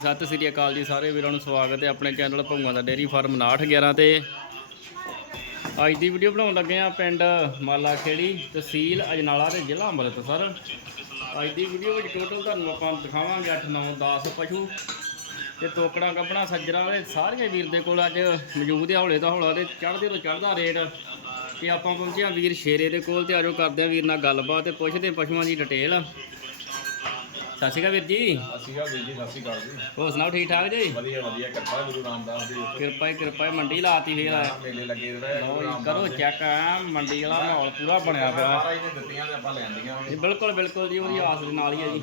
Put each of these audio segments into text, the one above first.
ਸਤਿ ਸ੍ਰੀ ਅਕਾਲ ਜੀ ਸਾਰੇ ਵੀਰਾਂ ਨੂੰ ਸਵਾਗਤ ਹੈ ਆਪਣੇ ਚੈਨਲ ਭੰਗਵਾ ਦਾ ਡੇਰੀ ਫਾਰਮ 911 ਤੇ। ਅੱਜ ਦੀ ਵੀਡੀਓ ਬਣਾਉਣ ਲੱਗੇ ਆ ਪਿੰਡ ਮਾਲਾ ਖੇੜੀ ਤਹਿਸੀਲ ਅਜਨਾਲਾ ਤੇ ਜ਼ਿਲ੍ਹਾ ਅੰਮ੍ਰਿਤਸਰ। ਅੱਜ ਦੀ ਵੀਡੀਓ ਵਿੱਚ ਟੋਟਲ ਤੁਹਾਨੂੰ ਆਪਾਂ ਦਿਖਾਵਾਂਗੇ 8 9 10 ਪਸ਼ੂ ਤੇ ਤੋਕੜਾਂ ਗੱਬਣਾ ਸੱਜਰਾਂ ਵਾਲੇ ਸਾਰੇ ਵੀਰ ਦੇ ਕੋਲ ਅੱਜ ਮੌਜੂਦ ਆ ਹੌਲੇ ਦਾ ਹੌਲਾ ਤੇ ਚੜ੍ਹਦੇ ਤੋਂ ਚੜ੍ਹਦਾ ਰੇਟ। ਤੇ ਆਪਾਂ ਪਹੁੰਚੇ ਆ ਵੀਰ ਸ਼ੇਰੇ ਦੇ ਕੋਲ ਤੇ ਆਜੋ ਕਰਦੇ ਆ ਵੀਰ ਨਾਲ ਗੱਲਬਾਤ ਤੇ ਪੁੱਛਦੇ ਪਸ਼ੂਆਂ ਦੀ ਡਿਟੇਲ ਸਤਿ ਸ਼੍ਰੀ ਅਕਾਲ ਵੀਰ ਜੀ। ਅਸੀਂ ਕਾ ਵੀਰ ਜੀ ਸਤਿ ਸ਼੍ਰੀ ਅਕਾਲ ਜੀ। ਹੋਰ ਸੁਣਾਓ ਠੀਕ ਠਾਕ ਜੀ? ਵਧੀਆ ਵਧੀਆ ਕਿਰਪਾ ਗੁਰੂ ਰਾਮਦਾਸ ਦੀ। ਕਿਰਪਾ ਹੀ ਕਿਰਪਾ ਹੀ ਮੰਡੀ ਲਾਤੀ ਫੇਰ। ਆ ਮੇਲੇ ਲੱਗੇ ਰਹੇ ਲਓ ਜੀ ਕਰੋ ਚੈੱਕ ਆ ਮੰਡੀ ਵਾਲਾ ਮਾਹੌਲ ਪੂਰਾ ਬਣਿਆ ਪਿਆ। ਮਹਾਰਾਜ ਨੇ ਦਿੱਤੀਆਂ ਤੇ ਆਪਾਂ ਲੈਂਦੀਆਂ ਜੀ ਬਿਲਕੁਲ ਬਿਲਕੁਲ ਜੀ ਉਹਦੀ ਆਸ ਦੇ ਨਾਲ ਹੀ ਆ ਜੀ।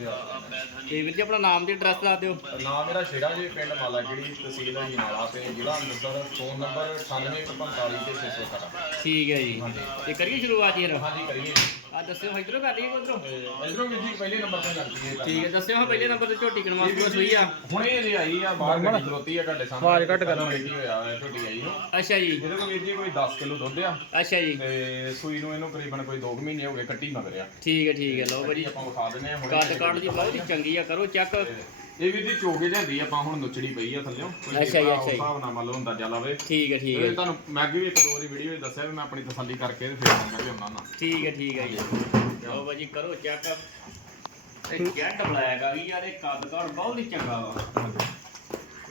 ਤੇ ਵੀਰ ਜੀ ਆਪਣਾ ਨਾਮ ਤੇ ਐਡਰੈਸ ਦੱਸ ਦਿਓ। ਨਾਮ ਮੇਰਾ ਸ਼ੇਰਾ ਜੀ ਪਿੰਡ ਮਾਲਾਗੜੀ ਤਹਿਸੀਲ ਅਜਨਾਲਾ ਤੇ ਜ਼ਿਲ੍ਹਾ ਅੰਮ੍ਰਿਤਸਰ ਫੋਨ ਨੰਬਰ 9845 ਤੇ 607 ਠੀਕ ਹੈ ਜੀ। ਤੇ ਕਰੀਏ ਸ਼ੁਰੂਆਤ ਜੀ ਹਾਂਜੀ ਕਰੀਏ ਆ ਦੱਸਿਓ ਇਧਰੋਂ ਕਰ ਲਈਏ ਉਧਰੋਂ? ਇਧਰੋਂ ਵੀਰ ਜੀ ਪਹਿਲੇ ਨੰਬਰ ਤੇ ਲੱਗਦੀ ਹੈ ਠੀਕ ਹੈ ਦੱਸਿਓ ਹਾਂ ਪਹਿਲੇ ਨੰਬਰ ਤੇ ਝੋਟੀ ਕਣਵਾ ਸੂਆ ਸੂਈ ਆ? ਹੁਣੇ ਜੇ ਆਈ ਆ ਬਾਹਰ ਗੱਡੀ ਖਲੋਤੀ ਆ ਤੁਹਾਡੇ ਸਾਹਮਣੇ। ਆਵਾਜ਼ ਘੱਟ ਕਰੋ। ਕੀ ਹੋਇਆ ਹੈ ਝੋਟੀ ਆਈ ਨੂੰ। ਅੱਛਾ ਜੀ। ਇਹਦੇ ਕੋਲ ਵੀਰ ਜੀ ਕੋਈ 10 ਕਿਲੋ ਦੁੱਧ ਆ। ਅੱਛਾ ਜੀ। ਤੇ ਸੂਈ ਨੂੰ ਇਹਨੂੰ ਕਰੀਬਨ ਕੋਈ 2 ਮਹੀਨੇ ਹੋ ਗਏ ਕੱਟੀ ਮਗਰ ਆ। ਠੀਕ ਹੈ ਠੀਕ ਹੈ ਲਓ ਜੀ ਭਾਜੀ। ਆਪਾਂ ਵਿਖਾ ਦਿੰਦੇ ਆ ਕੱਦ ਕਾਠ ਦੀ ਬਹੁਤ ਹੀ ਚੰਗੀ ਆ ਕਰੋ ਚੈੱਕ। ਇਹ ਵੀ ਦੀ ਚੋਕੇ ਜਾਂਦੀ ਆਪਾਂ ਹੁਣ ਨੁੱਚੜੀ ਪਈ ਆ ਥੱਲਿਓ। ਕੋਈ ਅੱਛਾ ਜੀ, ਅੱਛਾ ਜੀ। ਹਿਸਾਬ ਨਾਲ ਮੰਨ ਲਓ ਅੰਦਾਜ਼ਾ ਲਾਵੇ। ਠੀਕ ਹੈ ਠੀਕ ਇਹ ਹੈ ਤੁਹਾਨੂੰ ਮੈਂ ਅੱਗੇ ਵੀ ਇੱਕ ਦੋ ਵਾਰੀ ਵੀਡੀਓ ਵਿੱਚ ਦੱਸਿਆ ਵੀ ਮੈਂ ਆਪਣੀ ਤਸੱਲੀ ਕਰਕੇ ਤੇ ਫਿਰ ਨੰਬਰ ਲਿਆਉਣਾ ਨਾ ਠੀਕ ਹੈ ਠੀਕ ਹੈ ਜੀ। ਲਓ ਭਾਜੀ ਕਰੋ ਚੈੱਕ ਤੇ ਜੈਟ ਬਲੈਕ ਆ ਗਈ ਯਾਰ ਇਹ ਕੱਦ ਕਾਠ ਬਹੁਤ ਹੀ ਚੰਗਾ ਵਾ।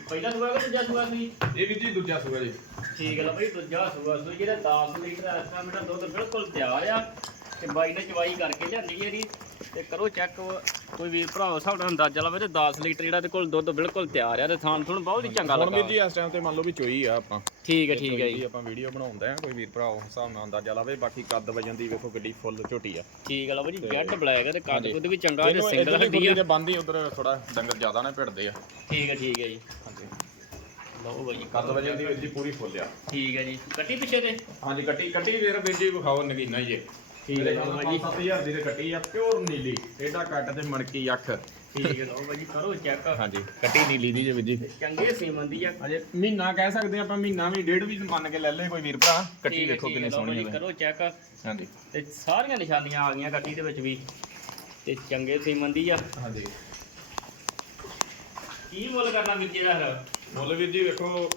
ਪਹਿਲਾ ਸੂਆ ਕਿ ਦੂਜਾ ਸੂਆ ਸੀ? ਇਹ ਵੀ ਜੀ ਦੂਜਾ ਸੂਆ ਜੀ। ਠੀਕ ਹੈ ਬਈ ਦੂਜਾ ਸੂਆ ਸੂਈ ਜਿਹੜਾ 10 ਲੀਟਰ ਐਸਾ ਮੇਰਾ ਦੁੱਧ ਬਿਲਕੁਲ ਤਿਆਰ ਆ। ਤੇ ਬਾਈ ਨੇ ਚਵਾਈ ਕਰਕੇ ਲਿਆਂਦੀ ਹੈ ਇਹਦੀ। ਤੇ ਕਰੋ ਚੈੱਕ ਕੋਈ ਵੀਰ ਭਰਾ ਹਿਸਾਬ ਨਾਲ ਅੰਦਾਜ਼ਾ ਲਾਵੇ ਤੇ 10 ਲੀਟਰ ਜਿਹੜਾ ਤੇ ਕੋਲ ਦੁੱਧ ਬਿਲਕੁਲ ਤਿਆਰ ਆ ਤੇ ਥਾਣ ਥੁਣ ਬਹੁਤ ਹੀ ਚੰਗਾ ਹੁਣ ਲੱਗਾ। ਵੀਰ ਜੀ ਇਸ ਟਾਈਮ ਤੇ ਮੰਨ ਲਓ ਵੀ ਚੋਈ ਆ ਆਪਾਂ। ਠੀਕ ਹੈ ਠੀਕ ਹੈ ਜੀ। ਆਪਾਂ ਵੀਡੀਓ ਬਣਾਉਂਦੇ ਆ ਕੋਈ ਵੀਰ ਭਰਾ ਉਸ ਹਿਸਾਬ ਨਾਲ ਅੰਦਾਜ਼ਾ ਲਾਵੇ। ਬਾਕੀ ਕੱਦ ਵਜਨ ਦੀ ਵੇਖੋ ਗੱਡੀ ਫੁੱਲ ਝੋਟੀ ਆ। ਠੀਕ ਹੈ ਲਾ ਬਈ ਜੈਟ ਬਲੈਕ ਆ ਤੇ ਕੱਦ ਕੁੱਦ ਵੀ ਚੰਗਾ ਤੇ ਸਿੰਗਲ ਹੱਡੀ ਆ। ਤੇ ਬੰਦੀ ਉਧਰ ਥੋੜਾ ਡੰਗਰ ਜ਼ਿਆਦਾ ਨਾ ਭਿੜਦੇ ਆ। ਠੀਕ ਹੈ ਠੀਕ ਹੈ ਜੀ। ਹਾਂਜੀ। ਲਓ ਬਾਈ ਕੱਦ ਵਜਨ ਦੀ ਵੀਰ ਜੀ ਪੂਰੀ ਫੁੱਲ ਆ। ਠੀਕ ਹੈ ਜੀ। ਕੱਟੀ ਪਿੱਛੇ ਤੇ? ਹਾਂਜੀ ਕੱਟੀ ਕੱਟੀ ਵੀਰ ਵੀਰ ਜੀ ਵਿਖਾਓ ਨਗੀਨਾ ਇਹ ਠੀਕ ਹੈ ਲਓ ਬਾਈ ਜੀ 7000 ਦੀ ਤੇ ਕੱਟੀ ਆ ਪਿਓਰ ਨੀਲੀ ਐਡਾ ਕੱਟ ਤੇ ਮਣਕੀ ਅੱਖ। ਠੀਕ ਹੈ ਲਓ ਬਾਈ ਜੀ ਕਰੋ ਚੈੱਕ ਹਾਂਜੀ ਕੱਟੀ ਨੀਲੀ ਦੀ ਜੇ ਵੀਰ ਜੀ। ਚੰਗੇ ਸੀਮਨ ਦੀ ਆ। ਅਜੇ ਮਹੀਨਾ ਕਹਿ ਸਕਦੇ ਆਪਾਂ ਮਹੀਨਾ ਵੀ ਡੇਢ ਵੀ ਮੰਨ ਕੇ ਲੈ ਲੈ ਕੋਈ ਵੀਰ ਭਰਾ। ਕੱਟੀ ਠੀਕ ਹੈ, ਵੇਖੋ ਠੀਕ ਹੈ, ਕਿੰਨੀ ਲਓ ਸੋਹਣੀ ਬਾਈ ਹੈ ਕਰੋ ਚੈੱਕ ਹਾਂਜੀ। ਤੇ ਸਾਰੀਆਂ ਨਿਸ਼ਾਨੀਆਂ ਆ ਗਈਆਂ ਗੱਡੀ ਦੇ ਵਿੱਚ ਵੀ। ਤੇ ਚੰਗੇ ਸੀਮਨ ਦੀ ਆ। ਹਾਂਜੀ। ਕੀ ਮੁੱਲ ਕਰਨਾ ਵੀਰ ਜੀ ਦਾ ਫਿਰ? ਮੁੱਲ ਵੀਰ ਜੀ ਵੇਖੋ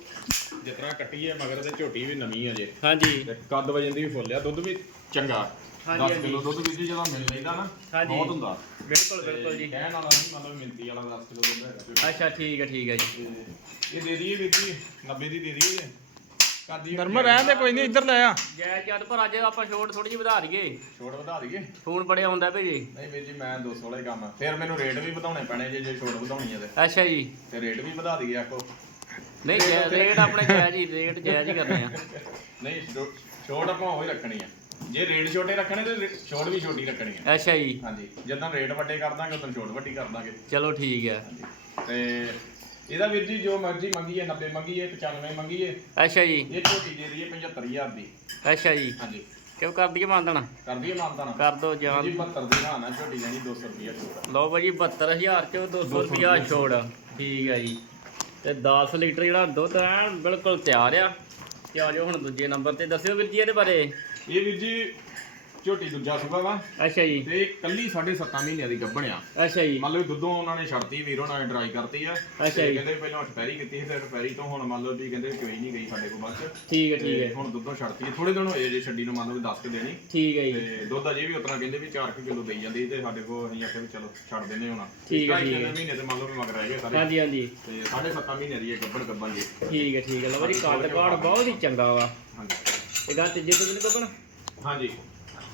ਜਿਤਨਾ ਕੱਟੀ ਹੈ ਮਗਰ ਤੇ ਝੋਟੀ ਵੀ ਨਵੀਂ ਹੈ ਜੇ। ਹਾਂਜੀ। ਕੱਦ ਵਜਨ ਦੀ ਵੀ ਫੁੱਲ ਆ ਦੁੱਧ ਵੀ ਚੰਗਾ। ਹਾਂਜੀ, 10 ਹਾਂਜੀ। ਕਿਲੋ ਦੁੱਧ ਵੀਰ ਜੀ ਜਦੋਂ ਮਿਲ ਲੈਂਦਾ ਨਾ ਹਾਂਜੀ। ਬਹੁਤ ਹੁੰਦਾ। ਬਿਲਕੁਲ ਬਿਲਕੁਲ ਜੀ। ਕਹਿਣ ਵਾਲਾ ਨਹੀਂ ਮਤਲਬ ਮਿੰਤੀ ਵਾਲਾ 10 ਕਿਲੋ ਦੁੱਧ ਹੈਗਾ ਝੋਟੀ। ਅੱਛਾ ਠੀਕ ਹੈ ਠੀਕ ਹੈ ਜੀ। ਤੇ ਇਹ ਦੇ ਦਈਏ ਵੀਰ ਜੀ 90 ਦੀ ਦੇ ਦਈਏ। ਜੇ ਕਰਦੀ ਨਰਮ ਰਹਿਣ ਦੇ ਕੋਈ ਨਹੀਂ ਇੱਧਰ ਲੈ ਆ। ਜੈ ਜਦ ਪਰ ਅੱਜ ਆਪਾਂ ਛੋਟ ਥੋੜੀ ਜਿਹੀ ਵਧਾ ਦਈਏ। ਛੋਟ ਵਧਾ ਦਈਏ। ਫੋਨ ਬੜਿਆ ਹੁੰਦਾ ਭਈ ਜੀ। ਨਹੀਂ ਵੀਰ ਜੀ ਮੈਂ 200 ਵਾਲੇ ਕੰਮ ਆ। ਫਿਰ ਮੈਨੂੰ ਰੇਟ ਵੀ ਵਧਾਉਣੇ ਪੈਣੇ ਜੇ ਜੇ ਛੋਟ ਵਧਾਉਣੀ ਹੈ ਤੇ। ਅੱਛਾ ਜੀ। ਤੇ ਰੇਟ ਵੀ ਵਧਾ ਦਈਏ ਆਖੋ। ਨਹੀਂ ਜੈ- ਰੇਟ ਆਪਣੇ ਜਾਇਜ਼ ਹੀ ਰੇਟ ਜਾਇਜ਼ ਹੀ ਕਰਨੇ ਆ। ਨਹੀਂ ਛੋ- ਛੋਟ ਆਪਾਂ ਉਹੀ ਰੱਖਣੀ ਆ। ਜੇ ਰੇਟ ਛੋਟੇ ਰੱਖਣੇ ਤੇ ਛੋਟ ਵੀ ਛੋਟੀ ਰੱਖਣੀ ਆ ਅੱਛਾ ਜੀ। ਹਾਂਜੀ ਜਦੋਂ ਰੇਟ ਵੱਡੇ ਕਰ ਦਾਂਗੇ ਉਦੋਂ ਛੋਟ ਵੱਡੀ ਕਰ ਦਾਂਗੇ। ਚਲੋ ਠੀਕ ਹੈ ਤੇ ਇਹਦਾ ਵੀਰ ਜੀ ਜੋ ਮਰਜ਼ੀ ਮੰਗੀਏ 90 ਮੰਗੀਏ 95 ਮੰਗੀਏ। ਅੱਛਾ ਜੀ। ਇਹ ਝੋਟੀ ਦੇ ਦਈਏ 75000 ਦੀ। ਅੱਛਾ ਜੀ। ਹਾਂਜੀ। ਕਿਉਂ ਕਰ ਦਈਏ ਮਾਨਦਣਾ ਕਰ ਦਈਏ ਮਾਨਤਾ ਨਾ ਕਰ ਦੋ ਜਾਨ। ਜੀ 72 ਦੀ ਨਾ ਨਾ ਝੋਟੀ ਲੈਣੀ 200 ਰੁਪਏ ਛੋਟ ਲਓ ਭਾਜੀ 72000 ਚੋਂ 200 ਰੁਪਿਆ ਛੋੜ ਠੀਕ ਹੈ ਜੀ। ਤੇ 10 ਲੀਟਰ ਜਿਹੜਾ ਦੁੱਧ ਐਨ ਬਿਲਕੁਲ ਤਿਆਰ ਆ। ਤੇ ਆ ਜਾਓ ਹੁਣ ਦੂਜੇ ਨੰਬਰ ਤੇ। ਦੱਸਿਓ ਵੀਰ ਜੀ ਇਹਦੇ ਬਾਰੇ। ਇਹ ਵੀਰ ਜੀ ਝੋਟੀ ਦੂਜਾ ਸੁਗਾ ਵਾ। ਅੱਛਾ ਜੀ। ਤੇ ਕੱਲੀ 7.5 ਮਹੀਨਿਆਂ ਦੀ ਗੱਭਣ ਆ ਅੱਛਾ ਜੀ। ਮੰਨ ਲਓ ਦੁੱਧੋਂ ਉਹਨਾਂ ਨੇ ਛੱਡਤੀ ਵੀਰ ਉਹਨਾਂ ਨੇ ਡਰਾਈ ਕਰਤੀ ਆ। ਅੱਛਾ ਤੇ ਜੀ। ਕਹਿੰਦੇ ਪਹਿਲਾਂ ਅਠਪੈਰੀ ਕੀਤੀ ਸੀ ਫਿਰ ਅਠਪੈਰੀ ਤੋਂ ਹੁਣ ਮੰਨ ਲਓ ਵੀ ਕਹਿੰਦੇ ਕੋਈ ਨਹੀਂ ਗਈ ਸਾਡੇ ਕੋਲ ਬਸ ਠੀਕ ਹੈ ਠੀਕ ਹੈ। ਤੇ ਹੁਣ ਦੁੱਧੋਂ ਛੱਡਤੀ ਥੋੜੇ ਦਿਨ ਹੋਏ ਜੇ ਛੱਡੀ ਨੂੰ ਮੰਨ ਲਓ ਵੀ 10 ਕਿ ਦੇਣੀ। ਠੀਕ ਹੈ ਜੀ। ਤੇ ਦੁੱਧ ਅਜੇ ਵੀ ਉਤਨਾ ਕਹਿੰਦੇ ਵੀ 4 ਕਿਲੋ ਦੇਈ ਜਾਂਦੀ ਤੇ ਸਾਡੇ ਕੋਲ ਅਸੀਂ ਆਖਿਆ ਵੀ ਚਲੋ ਛੱਡ ਦਿੰਦੇ ਹੁਣ। ਠੀਕ ਹੈ, ਠੀਕ ਹੈ। ਮਹੀਨੇ ਤੇ ਮੰਨ ਲਓ ਵੀ ਮਗਰ ਰਹਿ ਗਏ ਸਾਰੇ। ਹਾਂਜੀ ਹਾਂਜੀ। ਤੇ 7.5 ਮਹੀਨੇ ਦੀ ਇਹ ਗੱਭਣ ਗੱਭਣ ਜੀ। ਠੀਕ ਹੈ ਠੀਕ ਹੈ। ਲਓ ਭਾਜੀ ਕੱਦ ਕਾੜ ਬਹੁਤ ਹੀ ਚੰਗਾ ਵਾ। ਹਾਂਜੀ। ਇਹ ਗੱਲ ਤੀਜੇ ਤੋਂ ਮੈਨੂੰ ਕੋਪਣ ਹਾਂਜੀ।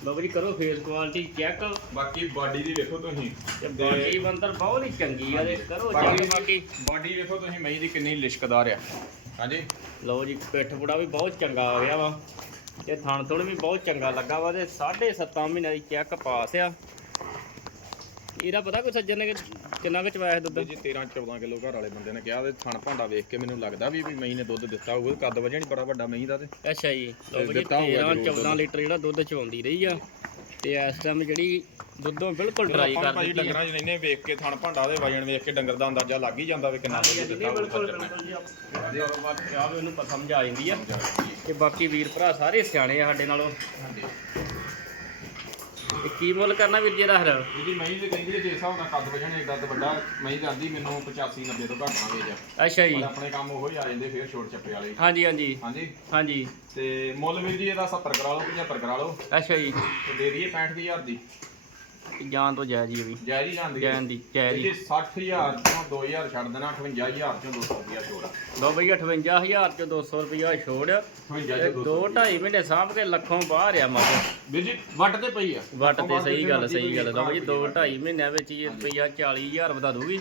ਲਓ ਭਾਜੀ ਕਰੋ ਫੇਸ ਕੁਆਲਿਟੀ ਚੈੱਕ ਬਾਕੀ ਬਾਡੀ ਦੀ ਵੇਖੋ ਤੁਸੀਂ। ਤੇ ਬਾਡੀ ਬੰਦਰ ਬਹੁਤ ਹੀ ਚੰਗੀ ਆ ਤੇ ਕਰੋ ਚੈੱਕ ਬਾਕੀ। ਬਾਡੀ ਵੇਖੋ ਤੁਸੀਂ ਮਈ ਦੀ ਕਿੰਨੀ ਲਿਸ਼ਕਦਾਰ ਆ ਹਾਂਜੀ। ਲਓ ਜੀ ਪਿੱਠ ਪੁੜਾ ਵੀ ਬਹੁਤ ਚੰਗਾ ਆ ਗਿਆ ਵਾ। ਤੇ ਥਣ ਥੋੜ ਵੀ ਬਹੁਤ ਚੰਗਾ ਲੱਗਾ ਵਾ ਤੇ 7.5 ਮਹੀਨੇ ਦੀ ਚੈੱਕ ਪਾਸ ਆ। ਇਹਦਾ ਪਤਾ ਕੋਈ ਸੱਜਣ ਨੇ ਕਿ- ਕਿੰਨਾ ਕੁ ਚਵਾਇਆ ਸੀ ਦੁੱਧ? ਜੀ 13 14 ਕਿਲੋ ਘਰ ਵਾਲੇ ਬੰਦੇ ਨੇ ਕਿਹਾ ਤੇ ਥਣ ਭਾਂਡਾ ਵੇਖ ਕੇ ਮੈਨੂੰ ਲੱਗਦਾ ਵੀ ਵੀ ਮਈ ਨੇ ਦੁੱਧ ਦਿੱਤਾ ਹੋਊਗਾ ਕੱਦ ਵਜਣ ਹੀ ਬੜਾ ਵੱਡਾ ਮਈ ਦਾ ਤੇ। ਅੱਛਾ ਜੀ ਲਓ ਤੇ ਜੀ ਦਿੱਤਾ ਹੋਊਗਾ 13 ਜ਼ਰੂਰ 14 ਲੀਟਰ ਜਿਹੜਾ ਦੁੱਧ ਚਵਾਉਂਦੀ ਰਹੀ ਆ ਤੇ ਇਸ ਟਾਈਮ ਜਿਹੜੀ ਦੁੱਧੋਂ ਬਿਲਕੁਲ ਡਰਾਈ ਕਰ ਦਿੱਤੀ ਆ। ਡੰਗਰਾਂ 'ਚ ਰਹਿੰਦੇ ਵੇਖ ਕੇ ਥਣ ਭਾਂਡਾ ਦੇ ਵਜਣ ਵੇਖ ਕੇ ਡੰਗਰ ਦਾ ਅੰਦਾਜ਼ਾ ਲੱਗ ਹੀ ਜਾਂਦਾ ਵੀ ਕਿੰਨਾ ਦੁੱਧ ਨਹੀਂ ਦਿੱਤਾ ਹੋਊਗਾ ਬਿਲਕੁਲ ਜੀ ਆਪਣੇ ਕਾਰੋਬਾਰ ਕਿਹਾ ਵੀ ਇਹਨੂੰ ਸਮਝ ਆ ਜਾਂਦੀ ਆ। ਤੇ ਬਾਕੀ ਵੀਰ ਭਰਾ ਸਾਰੇ ਸਿਆਣੇ ਆ ਸਾਡੇ ਨਾਲੋਂ। ਹਾਂਜੀ ਇਹ ਕੀ ਮੁੱਲ ਕਰਨਾ ਵੀਰ ਜੀ ਇਹਦਾ ਫਿਰ? ਇਹਦੀ ਮਹੀਂ ਤੇ ਕਹਿੰਦੀ ਹੈ ਜੇ ਹਿਸਾਬ ਨਾਲ ਕੱਦ ਵਜਣ ਏਡਾ ਤੇ ਵੱਡਾ ਮਹੀਂ ਜਾਂਦੀ ਮੈਨੂੰ 85 90 ਤੋਂ ਘੱਟ ਨਾ ਵੇਚ ਅੱਛਾ ਜੀ। ਪਰ ਆਪਣੇ ਕੰਮ ਉਹੋ ਹੀ ਆ ਜਾਂਦੇ ਫੇਰ ਛੋਟ ਚੱਪੇ ਵਾਲੇ। ਹਾਂਜੀ ਹਾਂਜੀ। ਹਾਂਜੀ। ਹਾਂਜੀ। ਤੇ ਮੁੱਲ ਵੀਰ ਜੀ ਇਹਦਾ 70 ਕਰਾ ਲਓ 75 ਕਰਾ ਲਓ। ਅੱਛਾ ਜੀ। ਤੇ ਦੇ ਦਈਏ 65000 ਦੀ। ਜਾਨ ਤੋਂ ਜਾਇਜ਼ ਹੀ ਇਹ ਵੀ। ਜਾਇਜ਼ ਹੀ ਜਾਂਦੀ ਜਾਨ ਦੀ ਜਾਇਜ਼ ਜੀ ਹੀ 60000 ਤੋਂ 2000 ਛੱਡ ਦੇਣਾ 58000 ਚੋਂ 200 ਰੁਪਿਆ ਛੋੜ ਲਓ ਬਈ 58000 ਚ 200 ਰੁਪਇਆ ਛੋੜ 58 ਤੇ ਚੋਂ 2 200 2.5 ਮਹੀਨੇ ਸਾਂਭ ਕੇ ਲੱਖੋਂ ਬਾਹਰ ਆ ਮੱਝ ਵੀਰ ਜੀ ਵੱਟ ਤੇ ਪਈ ਆ। ਵੱਟ ਤੇ ਸਹੀ ਗੱਲ ਸਹੀ ਗੱਲ ਲਓ ਬਈ 2 ਭਰਾ 2.5 ਮਹੀਨਿਆਂ ਵਿੱਚ ਇਹ ਰੁਪਇਆ 40000 ਵਧਾ ਦੂਗੀ